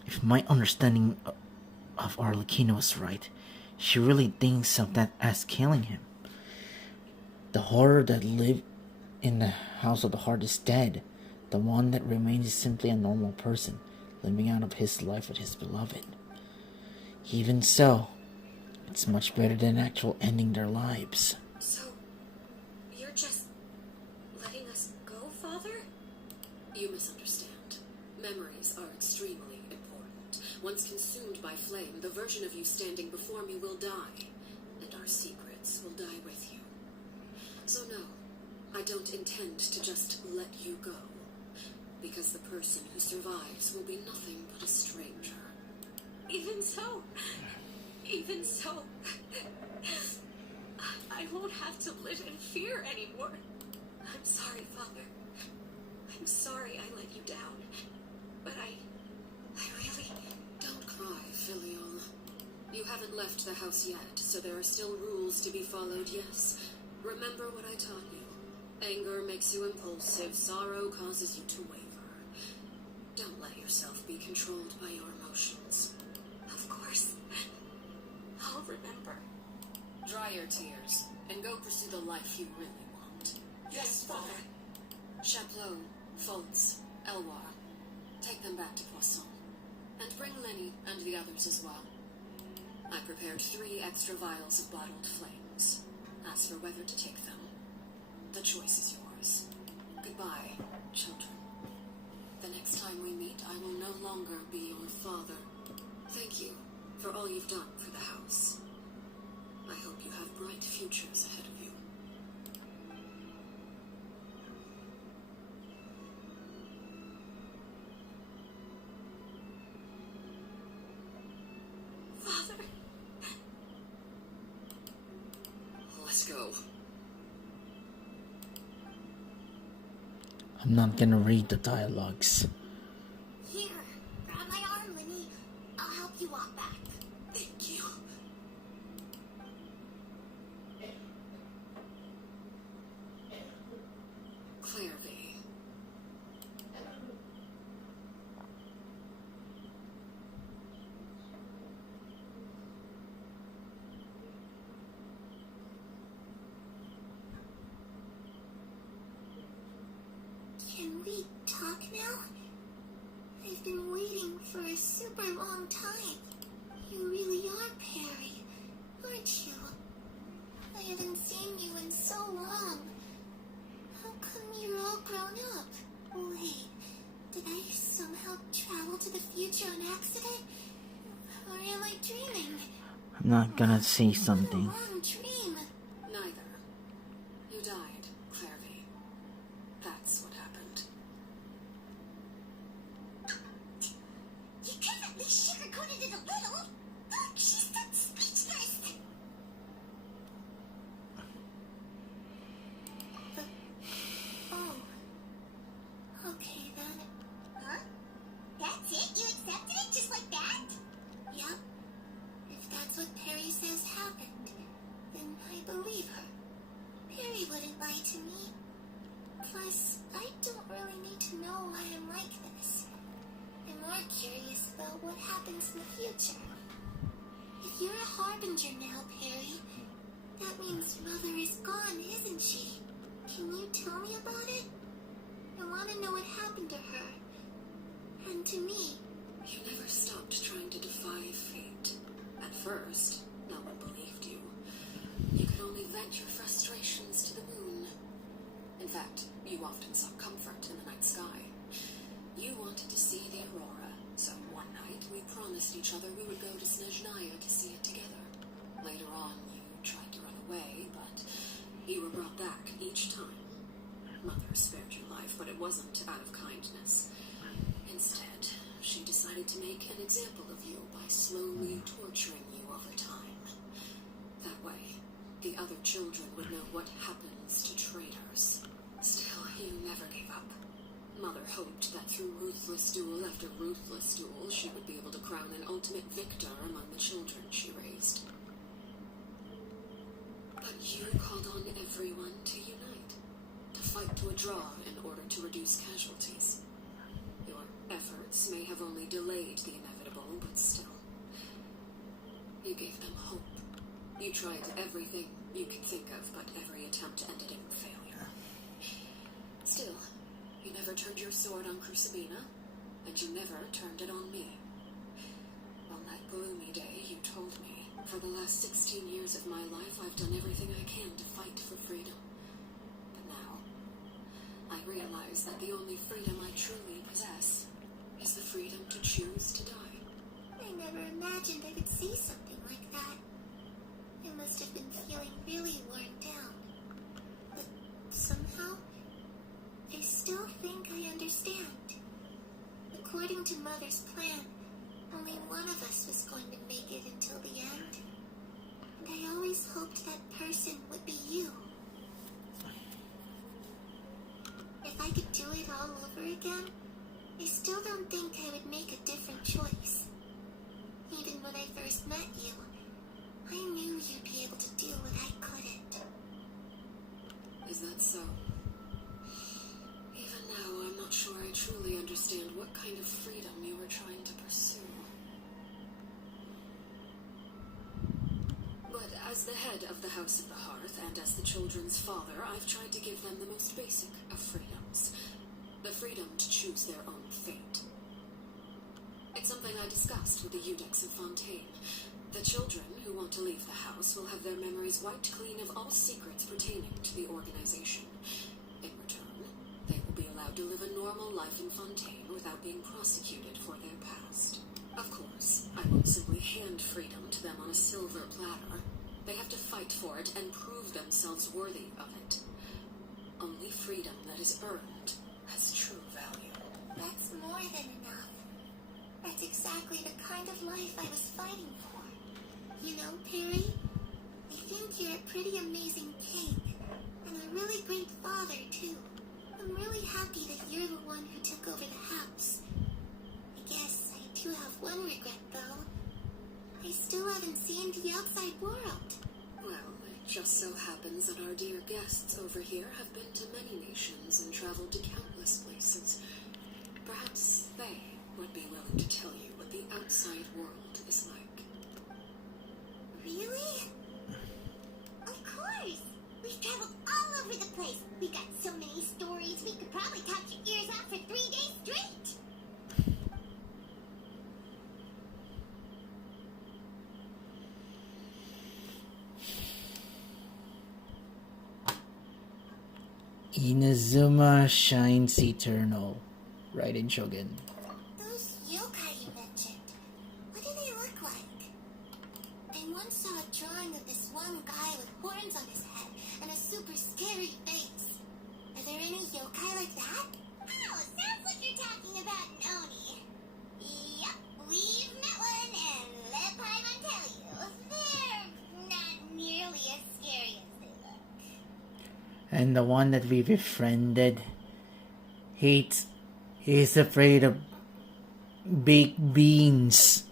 If my understanding of Arlecchino is right, she really thinks of that as killing him. The horror that lived in the House of the Heart is dead. The one that remains is simply a normal person, living out of his life with his beloved. Even so, it's much better than actual ending their lives. So, you're just letting us go, Father? You misunderstand. Memories are extremely important. Once consumed by flame, the version of you standing before me will die, and our secrets will die with you. So no, I don't intend to just let you go, because the person who survives will be nothing but a stranger. Even so, I won't have to live in fear anymore. I'm sorry, Father. I'm sorry I let you down, but I really... Don't cry, Filial. You haven't left the house yet, so there are still rules to be followed, yes. Remember what I taught you. Anger makes you impulsive, sorrow causes you to waver. Don't let yourself be controlled by your emotions. Of course. I'll remember. Dry your tears, and go pursue the life you really want. Yes, Father. Chaplot, Fultz, Elwar, take them back to Poisson. And bring Lenny and the others as well. I prepared 3 extra vials of bottled flames. As for whether to take them, the choice is yours. Goodbye, children. The next time we meet, I will no longer be your father. Thank you for all you've done for the house. I hope you have bright futures ahead of you. Father! Let's go. I'm not gonna read the dialogues. Here, grab my arm, Lenny. I'll help you walk back. Thank you. Claire V. Can we talk now? I've been waiting for a super long time. You really are Perry, aren't you? I haven't seen you in so long. How come you're all grown up? Wait, did I somehow travel to the future on accident? Or am I dreaming? I'm not gonna say What a something. long dream. Neither. You died, Claire V. That's what happened. You could have at least sugarcoated it a little. She's that speechless. Oh. Okay then. Huh? That's it? You accepted it just like that? Yep. If that's what Perry says happened, then I believe her. Perry wouldn't lie to me. Plus, I don't really need to know why I'm like this. I'm more curious about what happens in the future. If you're a harbinger now, Perry, that means Mother is gone, isn't she? Can you tell me about it? I want to know what happened to her. And to me. You never stopped trying to defy fate. At first, no one believed you. You could only vent your frustrations to the moon. In fact, you often sought comfort in the night sky. You wanted to see the aurora, so one night we promised each other we would go to Snezhnaya to see it together. Later on, you tried to run away, but you were brought back each time. Mother spared your life, but it wasn't out of kindness. Instead, she decided to make an example of you by slowly torturing you over time. That way, the other children would know what happens to traitors. Still, you never gave up. Mother hoped that through ruthless duel after ruthless duel, she would be able to crown an ultimate victor among the children she raised. But you called on everyone to unite, to fight to a draw in order to reduce casualties. Your efforts may have only delayed the inevitable, but still. You gave them hope. You tried everything you could think of, but every attempt ended in failure. Still, you never turned your sword on Crucibina, and you never turned it on me. On that gloomy day, you told me, for the last 16 years of my life, I've done everything I can to fight for freedom. But now, I realize that the only freedom I truly possess is the freedom to choose to die. I never imagined I could see something like that. I must have been feeling really worn down. But somehow, I still think I understand. According to Mother's plan, only one of us was going to make it until the end. And I always hoped that person would be you. If I could do it all over again, I still don't think I would make a different choice. Even when I first met you, I knew you'd be able to do what I couldn't. Is that so? Even now, I'm not sure I truly understand what kind of freedom you were trying to pursue. But as the head of the House of the Hearth, and as the children's father, I've tried to give them the most basic of freedoms. The freedom to choose their own fate. It's something I discussed with the Eudex of Fontaine. The children who want to leave the house will have their memories wiped clean of all secrets pertaining to the organization. In return, they will be allowed to live a normal life in Fontaine without being prosecuted for their past. Of course, I won't simply hand freedom to them on a silver platter. They have to fight for it and prove themselves worthy of it. Only freedom that is earned has true value. That's more than enough. That's exactly the kind of life I was fighting for. You know, Perry, I think you're a pretty amazing king, and a really great father, too. I'm really happy that you're the one who took over the house. I guess I do have one regret, though. I still haven't seen the outside world. Well, it just so happens that our dear guests over here have been to many nations and traveled to countless places. Perhaps they would be willing to tell you what the outside world is like. Really? Of course! We've traveled all over the place. We've got so many stories, we could probably talk your ears out for 3 days straight. Inazuma shines eternal. Right in Shogun. Those yokai you mentioned, what do they look like? I once saw a drawing of this one guy with horns on his head and a super scary face. Are there any yokai like that? Oh, sounds like you're talking about Noni. Yup, we've met one, and let Paimon tell you, they're not nearly as scary as they look. And the one that we befriended he's afraid of baked beans.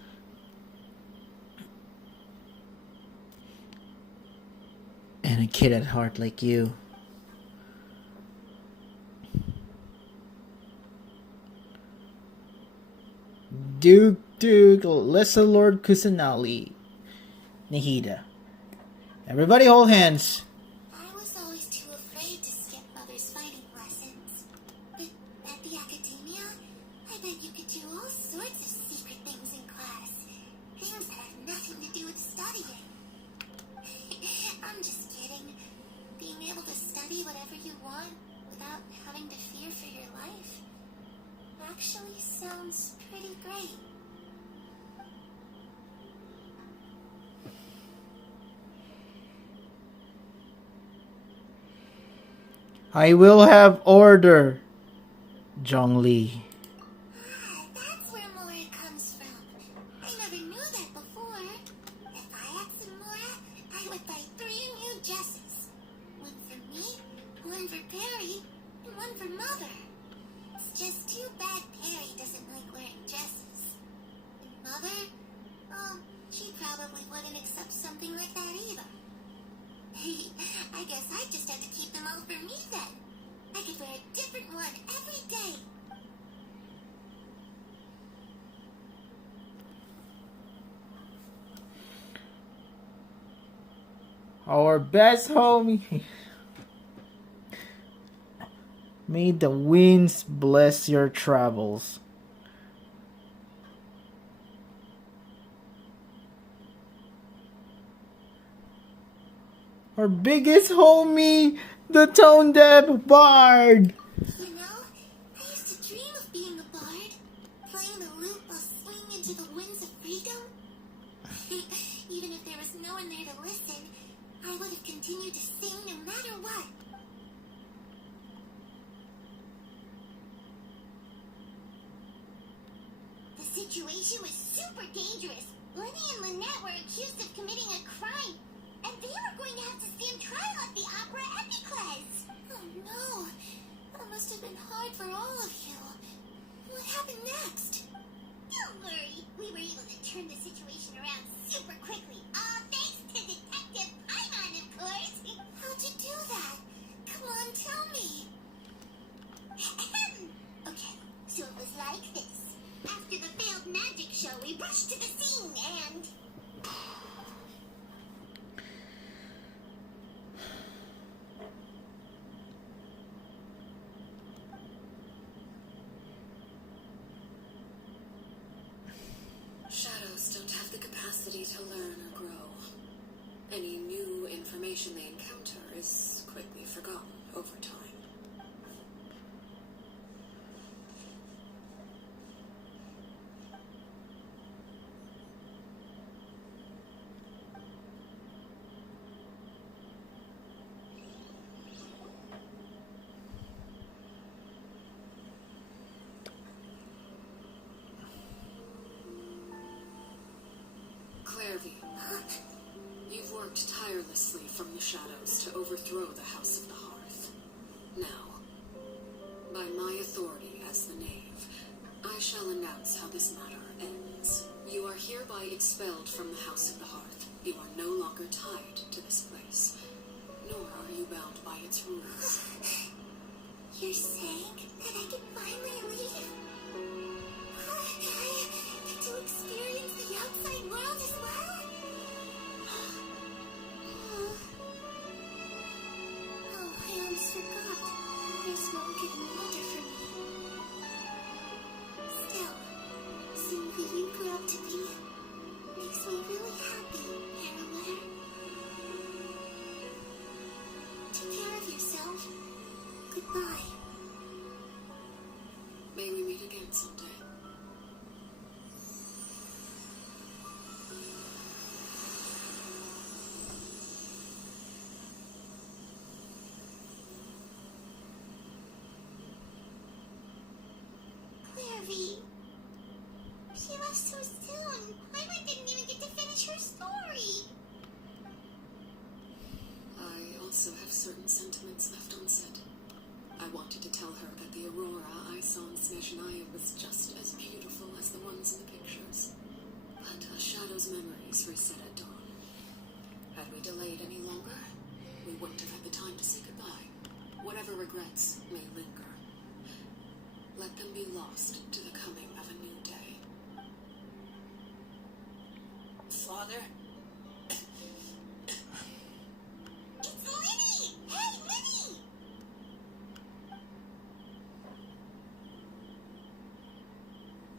And a kid at heart like you. Duke, Lesser Lord Kusanali, Nihida. Everybody hold hands. I was always too afraid to skip Mother's fighting lessons. But at the academia, I bet you could do all sorts of secret things in class. Things that have nothing to do with studying. I'm just kidding. Being able to study whatever you want without having to fear for your life actually sounds pretty great. I will have order, Zhongli. Ah, that's where Mora comes from. I never knew that before. If I had some Mora, I would buy 3 new dresses. One for me, one for Perry, and one for Mother. It's just too bad Perry doesn't like wearing dresses. And Mother? Oh, she probably wouldn't accept something like that either. I guess I just have to keep them all for me then. I could wear a different one every day. Our best homie. May the winds bless your travels. Our biggest homie, the Tone Deaf Bard. You know, I used to dream of being a bard, playing the lute while swinging into the winds of freedom. Even if there was no one there to listen, I would have continued to sing no matter what. The situation was super dangerous. Lenny and Lynette were accused of committing a crime, and they were going to have to stand trial at the Opera Epicles. Oh no, that must have been hard for all of you. What happened next? Don't worry, we were able to turn the situation around super quickly. All thanks to Detective Paimon, of course. How'd you do that? Come on, tell me. Okay, so it was like this. After the failed magic show, we rushed to the scene and... Shadows don't have the capacity to learn or grow. Any new information they encounter is quickly forgotten over time. You've worked tirelessly from the shadows to overthrow the House of the Hearth. Now, by my authority as the Knave, I shall announce how this matter ends. You are hereby expelled from the House of the Hearth. You are no longer tied to this place, nor are you bound by its rules. You're saying that I can finally leave? I get to experience the outside world as well? Oh, I almost forgot. There's no getting older for me. Still, seeing who you grew up to be makes me really happy, Parallel. Take care of yourself. Goodbye. May we meet again someday. Clairvy. She left so soon. Paimon didn't even get to finish her story. I also have certain sentiments left unsaid. I wanted to tell her that the aurora I saw in Snezhnaya was just as beautiful as the ones in the pictures. But a shadow's memories reset at dawn. Had we delayed any longer, we wouldn't have had the time to say goodbye. Whatever regrets may linger, let them be lost to the coming of a new day. Father? It's Minnie! Hey, Minnie!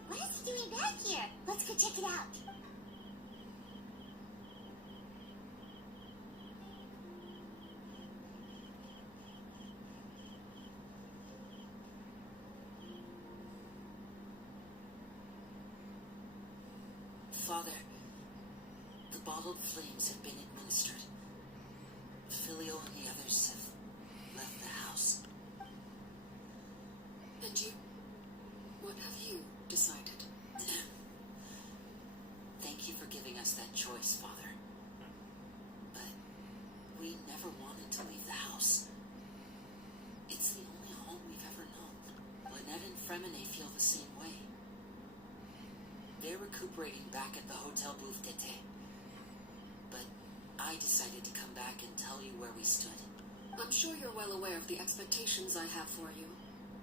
What is he doing back here? Let's go check it out. Father, the bottled flames have been administered. Filio and the others have left the house. And you? What have you decided? Thank you for giving us that choice, Father. But we never wanted to leave the house. It's the only home we've ever known. Lynette and Fremine feel the same way. They're recuperating back at the Hotel Bouffetete. But I decided to come back and tell you where we stood. I'm sure you're well aware of the expectations I have for you.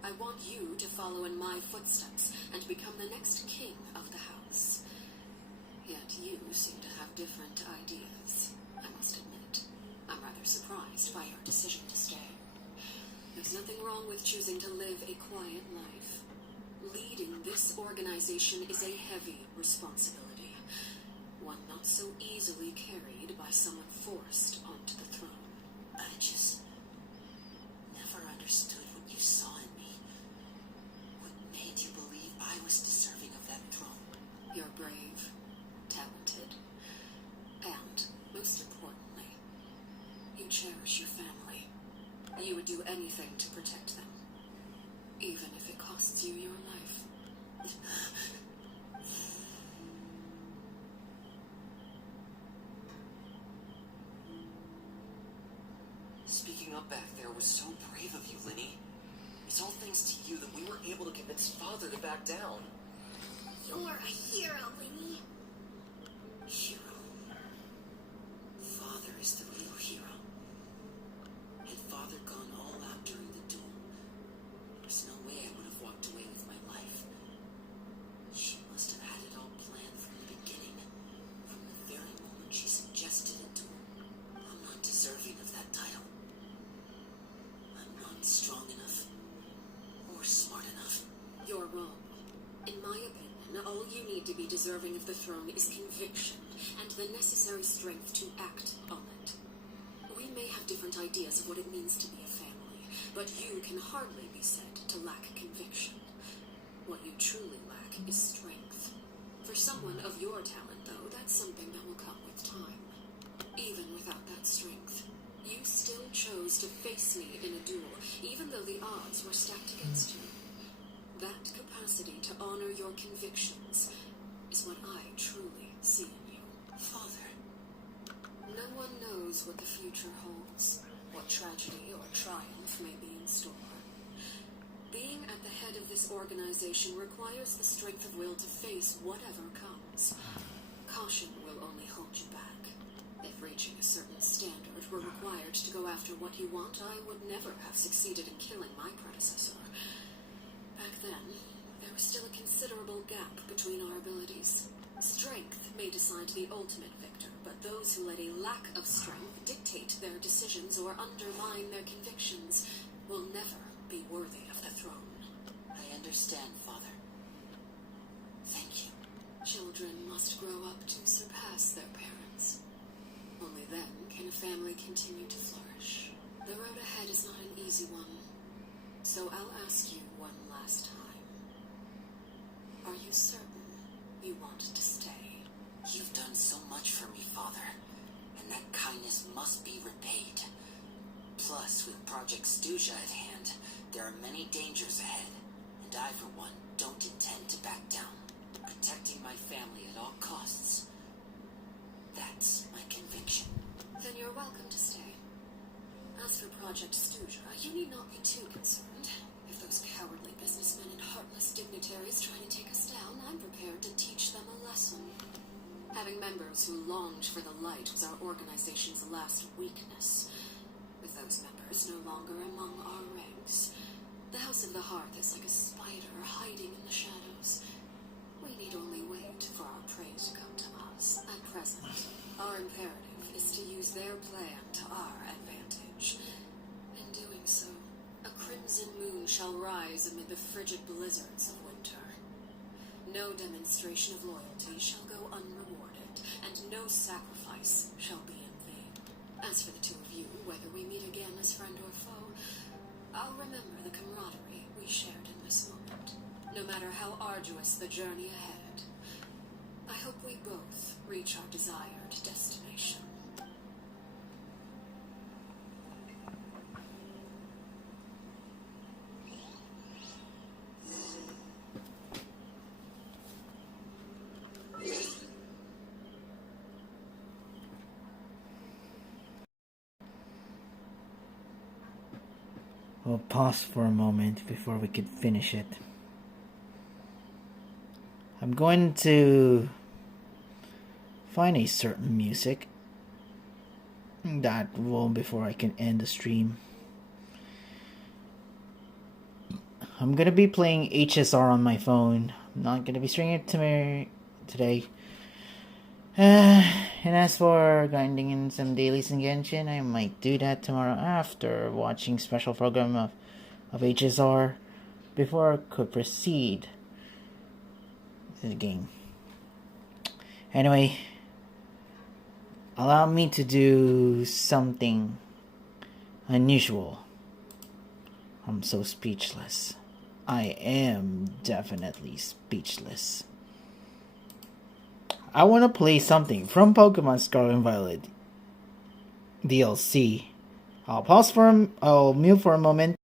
I want you to follow in my footsteps and become the next king of the house. Yet you seem to have different ideas, I must admit. I'm rather surprised by your decision to stay. There's nothing wrong with choosing to live a quiet life. Leading this organization is a heavy responsibility, one not so easily carried by someone forced onto the throne. I just never understood what you saw in me. What made you believe I was deserving of that throne? You're brave, talented, and, most importantly, you cherish your family. You would do anything to protect them, even if it costs you your life. Speaking up back there was so brave of you, Linny. It's all thanks to you that we were able to convince Father to back down. You're a hero, Winnie. Hero. Father is the real hero. Had Father gone all out during the duel, there's no way I would have walked away with my life. She must have had it all planned from the beginning, from the very moment she suggested a duel. I'm not deserving of that title. I'm not strong enough or smart enough. You're wrong. In my opinion, all you need to be deserving of the throne is conviction and the necessary strength to act on it. We may have different ideas of what it means to be a family, but you can hardly be said to lack conviction. What you truly lack is strength. For someone of your talent, though, that's something that will come with time. Even without that strength, you still chose to face me in a duel, even though the odds were stacked against you. That capacity to honor your convictions is what I truly see in you. Father, No one knows what the future holds, what tragedy or triumph may be in store. Being at the head of this organization requires the strength of will to face whatever comes. Caution will only hold you back. If reaching a certain standard were required to go after what you want, I would never have succeeded in killing my predecessor. Back then, there was still a considerable gap between our abilities. Strength may decide the ultimate victor, but those who let a lack of strength dictate their decisions or undermine their convictions will never be worthy of the throne. I understand, Father. Thank you. Children must grow up to surpass their parents. Only then can a family continue to flourish. The road ahead is not an easy one, so I'll ask you one last time. Are you certain you want to stay? You've done so much for me, Father, and that kindness must be repaid. Plus, with Project Stuja at hand, there are many dangers ahead, and I, for one, don't intend to back down. Protecting my family at all costs. That's my conviction. Then you're welcome to stay. As for Project Stuja, you need not be too concerned. If those cowardly businessmen and heartless dignitaries try to take us down, I'm prepared to teach them a lesson. Having members who longed for the light was our organization's last weakness. With those members no longer among our ranks, the House of the Hearth is like a spider hiding in the shadows. We need only wait for our prey to come to us. Yes, at present, our imperative is to use their plan to our advantage. In doing so, a crimson moon shall rise amid the frigid blizzards of winter. No demonstration of loyalty shall go unrewarded, and no sacrifice shall be in vain. As for the two of you, whether we meet again as friend or foe, I'll remember the camaraderie we shared in this moment, no matter how arduous the journey ahead. I hope we both reach our desired destination. We'll pause for a moment before we could finish it. I'm going to find a certain music that will before I can end the stream. I'm gonna be playing HSR on my phone. I'm not gonna be streaming it today. And as for grinding in some dailies in Genshin, I might do that tomorrow after watching special program of HSR before I could proceed to the game. Anyway, allow me to do something unusual. I'm so speechless. I am definitely speechless. I want to play something from Pokemon Scarlet and Violet DLC. I'll mute for a moment.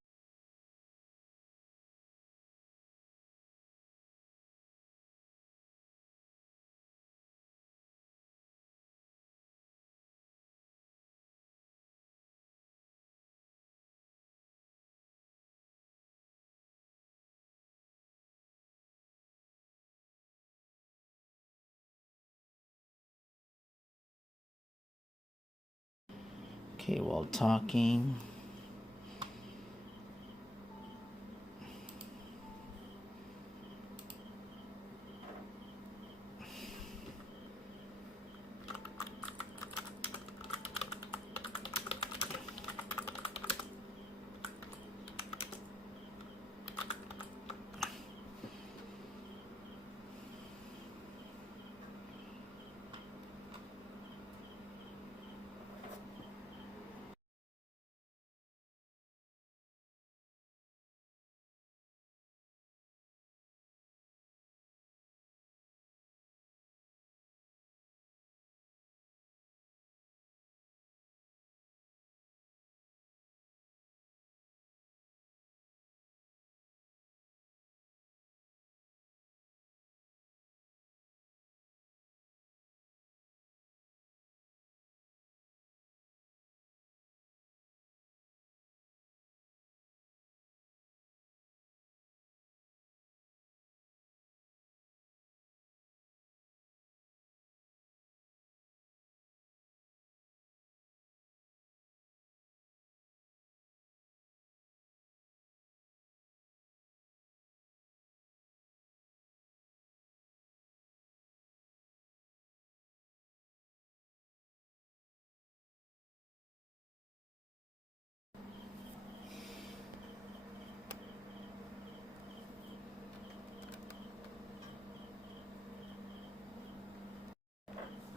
Okay, while talking.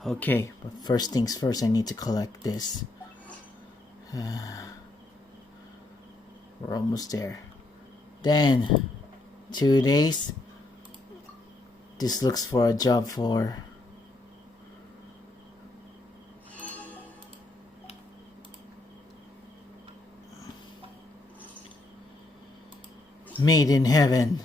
Okay, but first things first, I need to collect this. We're almost there. Then, 2 days. This looks for a job for Made in Heaven.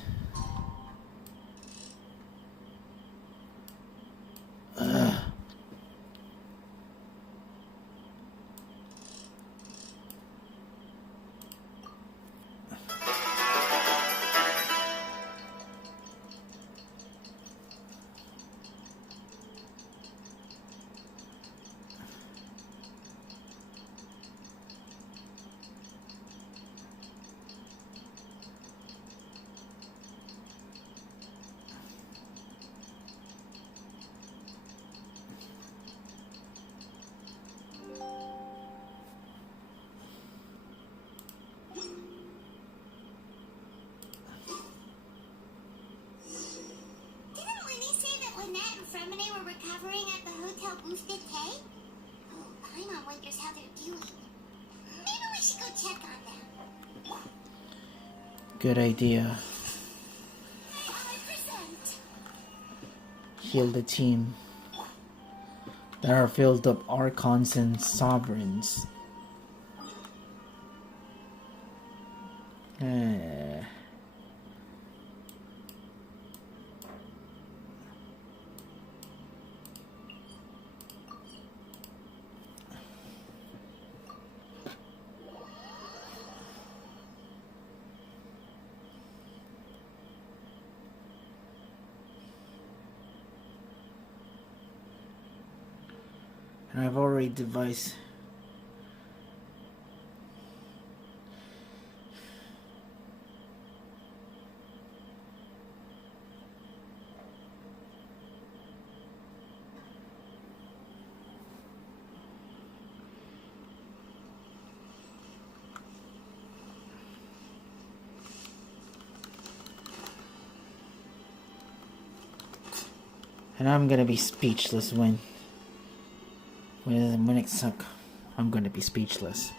wonders how they're doing. Maybe we should go check on them. Good idea. I present. Heal the team. There are filled up archons and sovereigns. And I've already devised. And I'm gonna be speechless when it suck. I'm gonna be speechless.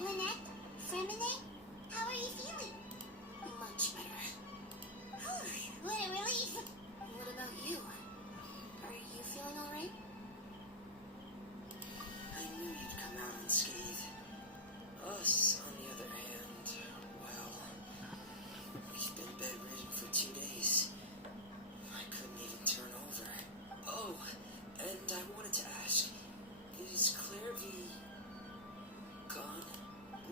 Lynette, Fremine, how are you feeling? Much better. Whew, what a relief. What about you? Are you feeling alright? I knew you'd come out unscathed. Us, on the other hand, well, we've been bedridden for 2 days. I couldn't even turn over. Oh, and I wanted to ask, is Clairvy gone?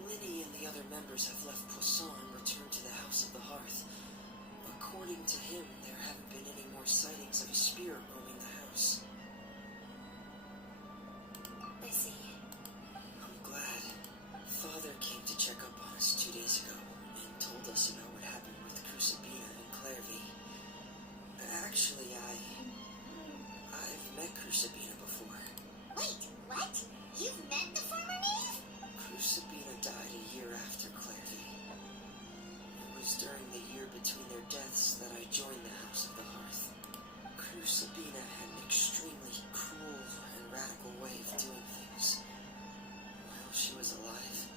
Linny and the other members have left Poisson and returned to the House of the Hearth. According to him, there haven't been any more sightings of a spirit roaming the house. I see. I'm glad. Father came to check up on us 2 days ago and told us about what happened with Crucibina and Clairvy. Actually, I've met Crucibina before. Wait, what? You've met the former knave? Crucibina died a year after Clairvy. It was during the year between their deaths that I joined the House of the Hearth. Crucibina had an extremely cruel and radical way of doing things. While she was alive,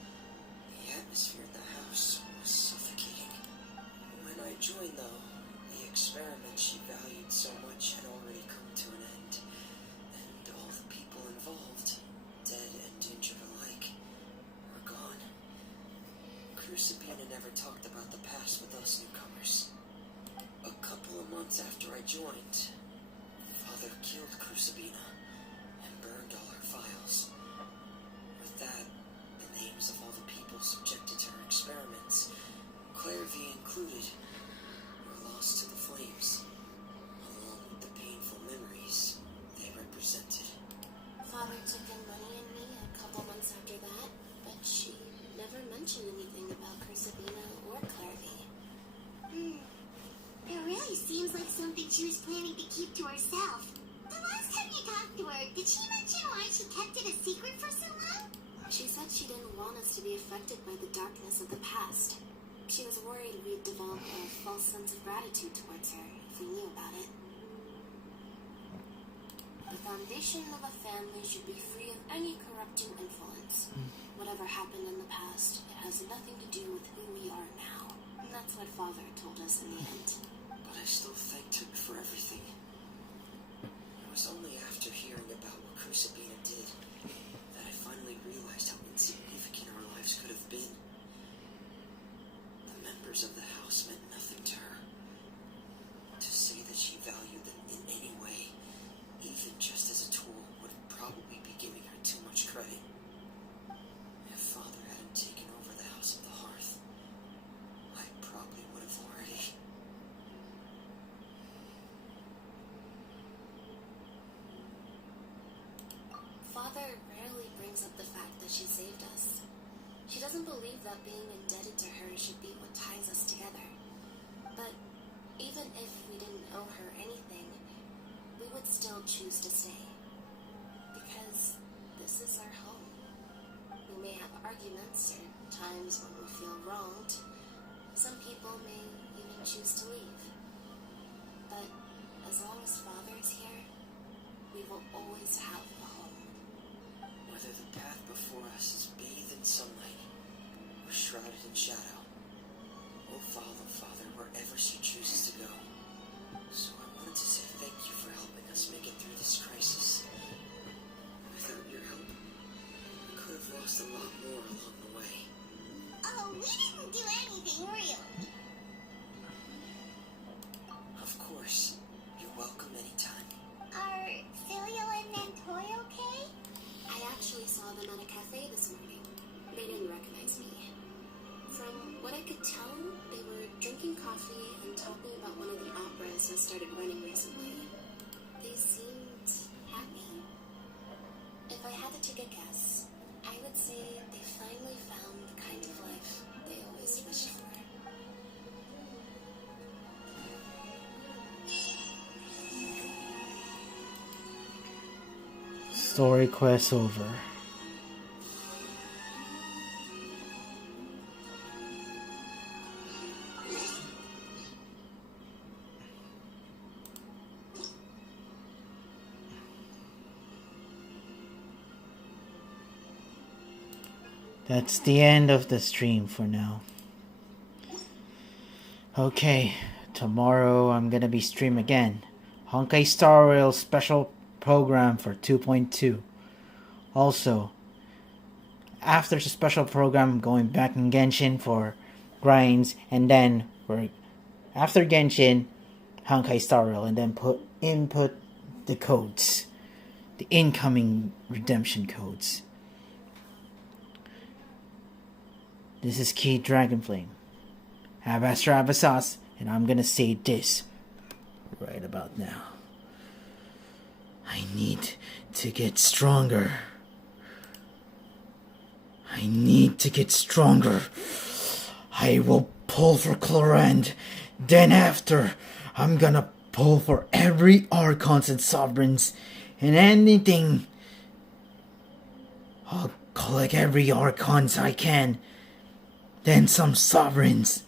the atmosphere in the house was suffocating. When I joined, though, the experiment she valued so much had already come to an end, and all the people involved, dead and injured alike, were gone. Crucibina never talked about the past with us newcomers. A couple of months after I joined, Father killed Crucibina and burned all her files. With that, the names of all the people subjected to her experiments, Clairvy included, were lost to the flames, along with the painful memories they represented. Father took in money and me a couple months after that, but she never mentioned anything about Crucibina or Clairvy. It really seems like something she was planning to keep to herself. The last time you talked to her, did she mention why she kept it a secret for so long? She said she didn't want us to be affected by the darkness of the past. She was worried we'd develop a false sense of gratitude towards her if we knew about it. The foundation of a family should be free of any corrupting influence. Whatever happened in the past, it has nothing to do with who we are now. And that's what Father told us in the end. But I still thanked him for everything. It was only after hearing about what Crucibina did that I finally realized how insignificant our lives could have been. The members of the house meant nothing to her. To say that she valued them in any way, even just as a tool, would probably be giving her too much credit. If Father hadn't taken over the House of the Hearth, I probably would have already. Father rarely brings up the fact that she saved us. She doesn't believe that being indebted to her should be what ties us together. But even if we didn't owe her anything, we would still choose to stay. Because this is our home. We may have arguments or times when we feel wronged. Some people may even choose to leave. this hell of a hole. Whether the path before us is bathed in sunlight or shrouded in shadow, we'll follow Father wherever she chooses to go. So I wanted to say thank you for helping us make it through this crisis. Without your help, I could have lost a lot more along the way. Oh, we didn't do anything real. Of course, you're welcome anytime. Are Celio and Nantoy okay? I actually saw them at a cafe this morning. They didn't recognize me. From what I could tell, they were drinking coffee and talking about one of the operas that started running recently. They seemed happy. If I had to take a guess, I would say they finally found the kind of life they always wished for. Story quest over. That's the end of the stream for now. Okay, tomorrow I'm gonna be stream again. Honkai Star Rail special program for 2.2. Also, after the special program, I'm going back in Genshin for grinds, and then after Genshin, Honkai Star Rail, and then input the codes, the incoming redemption codes. This is Key Dragonflame. Abastra Abasas, and I'm gonna say this right about now. I need to get stronger. I need to get stronger. I will pull for Clorand. Then after, I'm gonna pull for every Archons and Sovereigns and anything. I'll collect every Archons I can. Then some Sovereigns.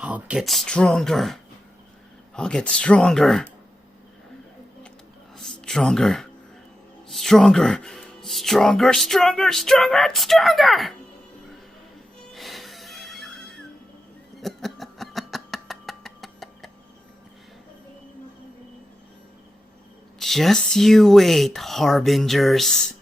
I'll get stronger. I'll get stronger. Stronger. Stronger. Stronger, stronger, stronger, and stronger! Just you wait, Harbingers.